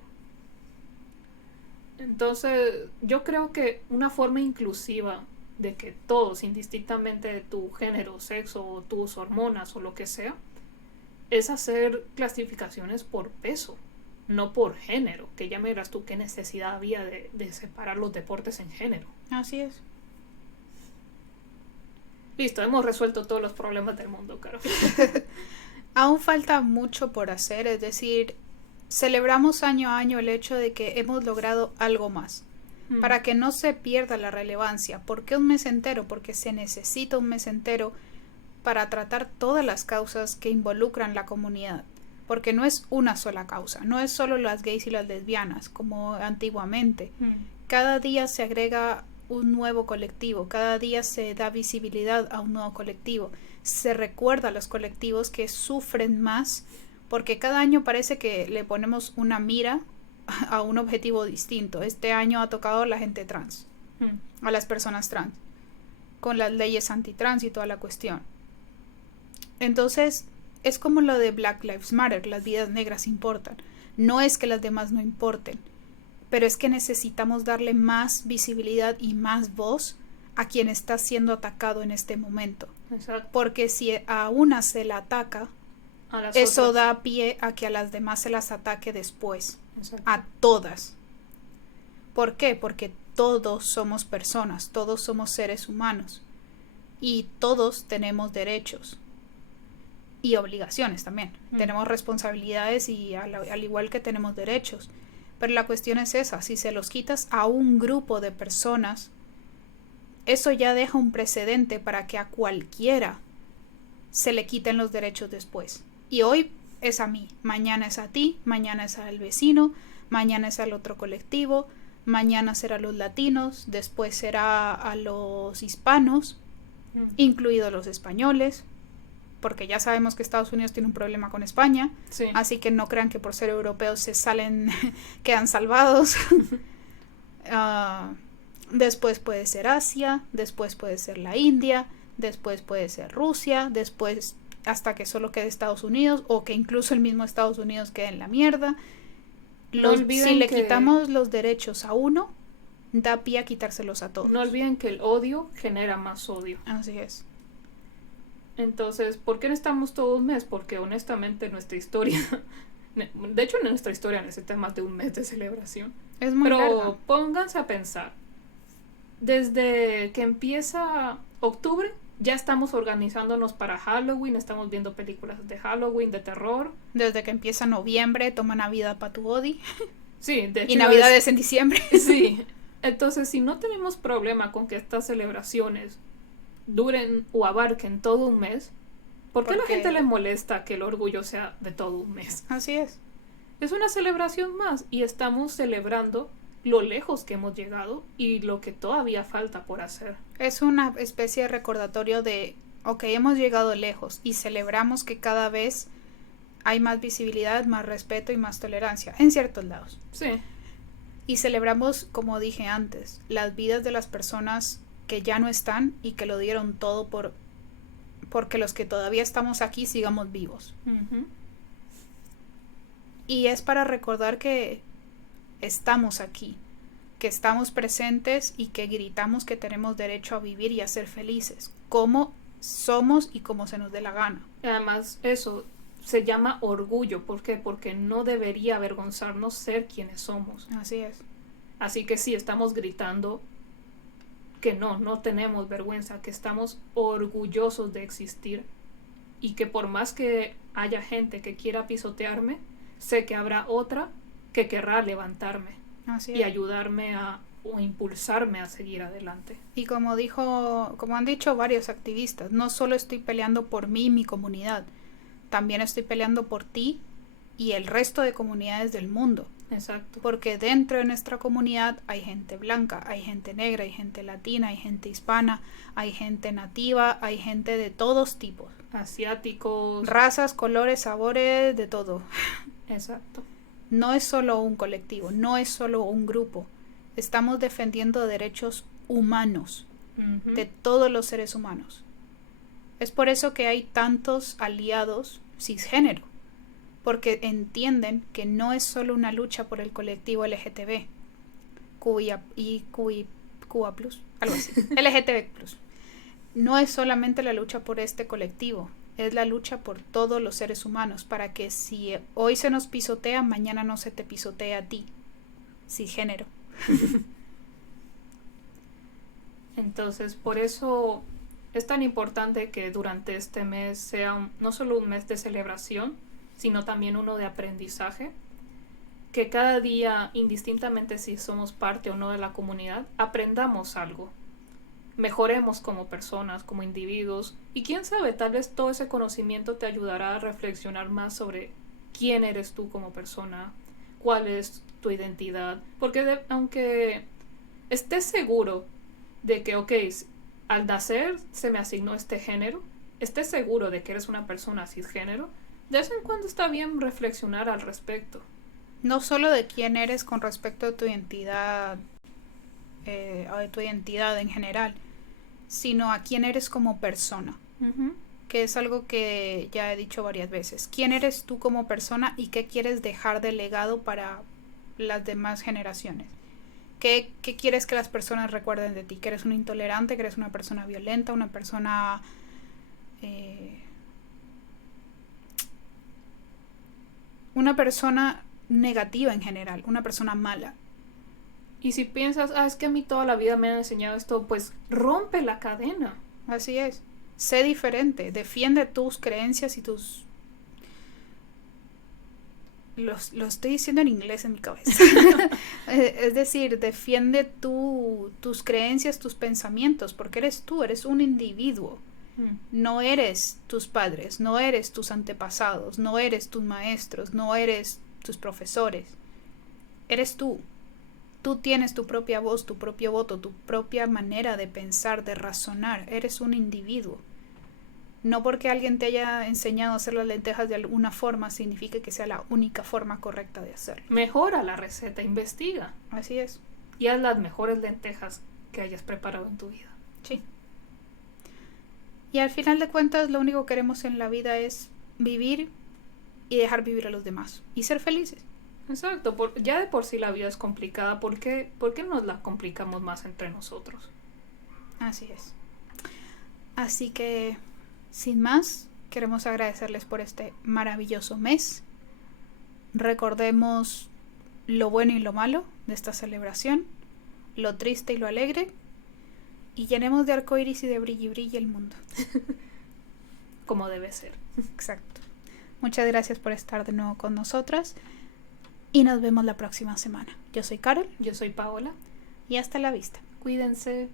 Entonces, yo creo que una forma inclusiva de que todos, indistintamente de tu género, sexo, o tus hormonas o lo que sea, es hacer clasificaciones por peso, no por género, que ya me dirás tú qué necesidad había de separar los deportes en género. Así es. Listo, hemos resuelto todos los problemas del mundo, Caro. Aún falta mucho por hacer, es decir, celebramos año a año el hecho de que hemos logrado algo más. Para que no se pierda la relevancia. ¿Por qué un mes entero? Porque se necesita un mes entero para tratar todas las causas que involucran la comunidad. Porque no es una sola causa, no es solo las gays y las lesbianas, como antiguamente. Cada día se agrega un nuevo colectivo, cada día se da visibilidad a un nuevo colectivo. Se recuerda a los colectivos que sufren más, porque cada año parece que le ponemos una mira a un objetivo distinto. Este año ha tocado a la gente trans, a las personas trans, con las leyes antitrans y toda la cuestión. Entonces, es como lo de Black Lives Matter, las vidas negras importan. No es que las demás no importen, pero es que necesitamos darle más visibilidad y más voz a quien está siendo atacado en este momento. Exacto. Porque si a una se la ataca, eso otras da pie a que a las demás se las ataque después. Exacto. A todas. ¿Por qué? Porque todos somos personas, todos somos seres humanos y todos tenemos derechos y obligaciones también. Tenemos responsabilidades y al igual que tenemos derechos. Pero la cuestión es esa, si se los quitas a un grupo de personas, eso ya deja un precedente para que a cualquiera se le quiten los derechos después. Y hoy es a mí, mañana es a ti, mañana es al vecino, mañana es al otro colectivo, mañana será a los latinos, después será a los hispanos, incluidos los españoles, porque ya sabemos que Estados Unidos tiene un problema con España, Sí. así que no crean que por ser europeos se salen, quedan salvados. Después puede ser Asia, después puede ser la India, después puede ser Rusia, después hasta que solo quede Estados Unidos, o que incluso el mismo Estados Unidos quede en la mierda. No olviden si le que- quitamos los derechos a uno, da pie a quitárselos a todos. No olviden que el odio genera más odio. Así es. Entonces, ¿por qué necesitamos todo un mes? Porque honestamente nuestra historia, de hecho nuestra historia necesita más de un mes de celebración. Es muy Pero larga. pónganse a pensar, desde que empieza octubre, ya estamos organizándonos para Halloween, estamos viendo películas de Halloween, de terror. Desde que empieza noviembre, toma Navidad para tu Odi. Sí, de hecho Y Navidades en diciembre. Sí, entonces si no tenemos problema con que estas celebraciones duren o abarquen todo un mes, ¿por qué a la Porque- gente le molesta que el orgullo sea de todo un mes? Así es. Es una celebración más y estamos celebrando lo lejos que hemos llegado y lo que todavía falta por hacer. Es una especie de recordatorio de, ok, hemos llegado lejos y celebramos que cada vez hay más visibilidad, más respeto y más tolerancia en ciertos lados. Sí, Y celebramos, como dije antes, las vidas de las personas que ya no están y que lo dieron todo porque los que todavía estamos aquí sigamos vivos. ujú, Y es para recordar que estamos aquí, que estamos presentes y que gritamos que tenemos derecho a vivir y a ser felices, como somos y como se nos dé la gana. además eso se llama orgullo. ¿Por qué? Porque no debería avergonzarnos ser quienes somos. Así es. Así que sí, estamos gritando que no tenemos vergüenza, que estamos orgullosos de existir y que por más que haya gente que quiera pisotearme, sé que habrá otra que querrá levantarme Así y es. ayudarme o impulsarme a seguir adelante. Y como han dicho varios activistas, no solo estoy peleando por mí y mi comunidad, también estoy peleando por ti y el resto de comunidades del mundo. Exacto. Porque dentro de nuestra comunidad hay gente blanca, hay gente negra, hay gente latina, hay gente hispana, hay gente nativa, hay gente de todos tipos. Asiáticos. Razas, colores, sabores, de todo. Exacto. No es solo un colectivo, no es solo un grupo. Estamos defendiendo derechos humanos Ujú. de todos los seres humanos. Es por eso que hay tantos aliados cisgénero, porque entienden que no es solo una lucha por el colectivo LGTB, QA+, algo así, LGTB+. No es solamente la lucha por este colectivo, es la lucha por todos los seres humanos, para que si hoy se nos pisotea, mañana no se te pisotee a ti, cisgénero. Entonces, por eso es tan importante que durante este mes sea no solo un mes de celebración, sino también uno de aprendizaje, que cada día, indistintamente si somos parte o no de la comunidad, aprendamos algo, mejoremos como personas, como individuos, y quién sabe, tal vez todo ese conocimiento te ayudará a reflexionar más sobre quién eres tú como persona, cuál es tu identidad, porque aunque estés seguro de que, ok, al nacer se me asignó este género, estés seguro de que eres una persona cisgénero, de vez en cuando está bien reflexionar al respecto. No solo de quién eres con respecto a tu identidad, o de tu identidad en general, sino a quién eres como persona, Uh-huh. que es algo que ya he dicho varias veces. ¿Quién eres tú como persona y qué quieres dejar de legado para las demás generaciones? ¿Qué quieres que las personas recuerden de ti? ¿Que eres un intolerante? ¿Que eres una persona violenta? ¿Una persona negativa en general? ¿Una persona mala? Y si piensas, es que a mí toda la vida me han enseñado esto, pues rompe la cadena. Así es. Sé diferente. Defiende tus creencias y tus... Lo estoy diciendo en inglés en mi cabeza. Es decir, defiende tus creencias, tus pensamientos, porque eres tú, eres un individuo. No eres tus padres, no eres tus antepasados, no eres tus maestros, no eres tus profesores. Eres tú. Tú tienes tu propia voz, tu propio voto, tu propia manera de pensar, de razonar. Eres un individuo. No porque alguien te haya enseñado a hacer las lentejas de alguna forma significa que sea la única forma correcta de hacerlo. Mejora la receta, investiga. Así es. Y haz las mejores lentejas que hayas preparado en tu vida. Sí. Y al final de cuentas, lo único que queremos en la vida es vivir y dejar vivir a los demás. Y ser felices. Exacto. Ya de por sí la vida es complicada. ¿Por qué nos la complicamos más entre nosotros? Así es. Así que, sin más, queremos agradecerles por este maravilloso mes. Recordemos lo bueno y lo malo de esta celebración, lo triste y lo alegre, y llenemos de arcoíris y de brilli el mundo. Como debe ser. Exacto. Muchas gracias por estar de nuevo con nosotras y nos vemos la próxima semana. Yo soy Carol. Yo soy Paola. Y hasta la vista. Cuídense.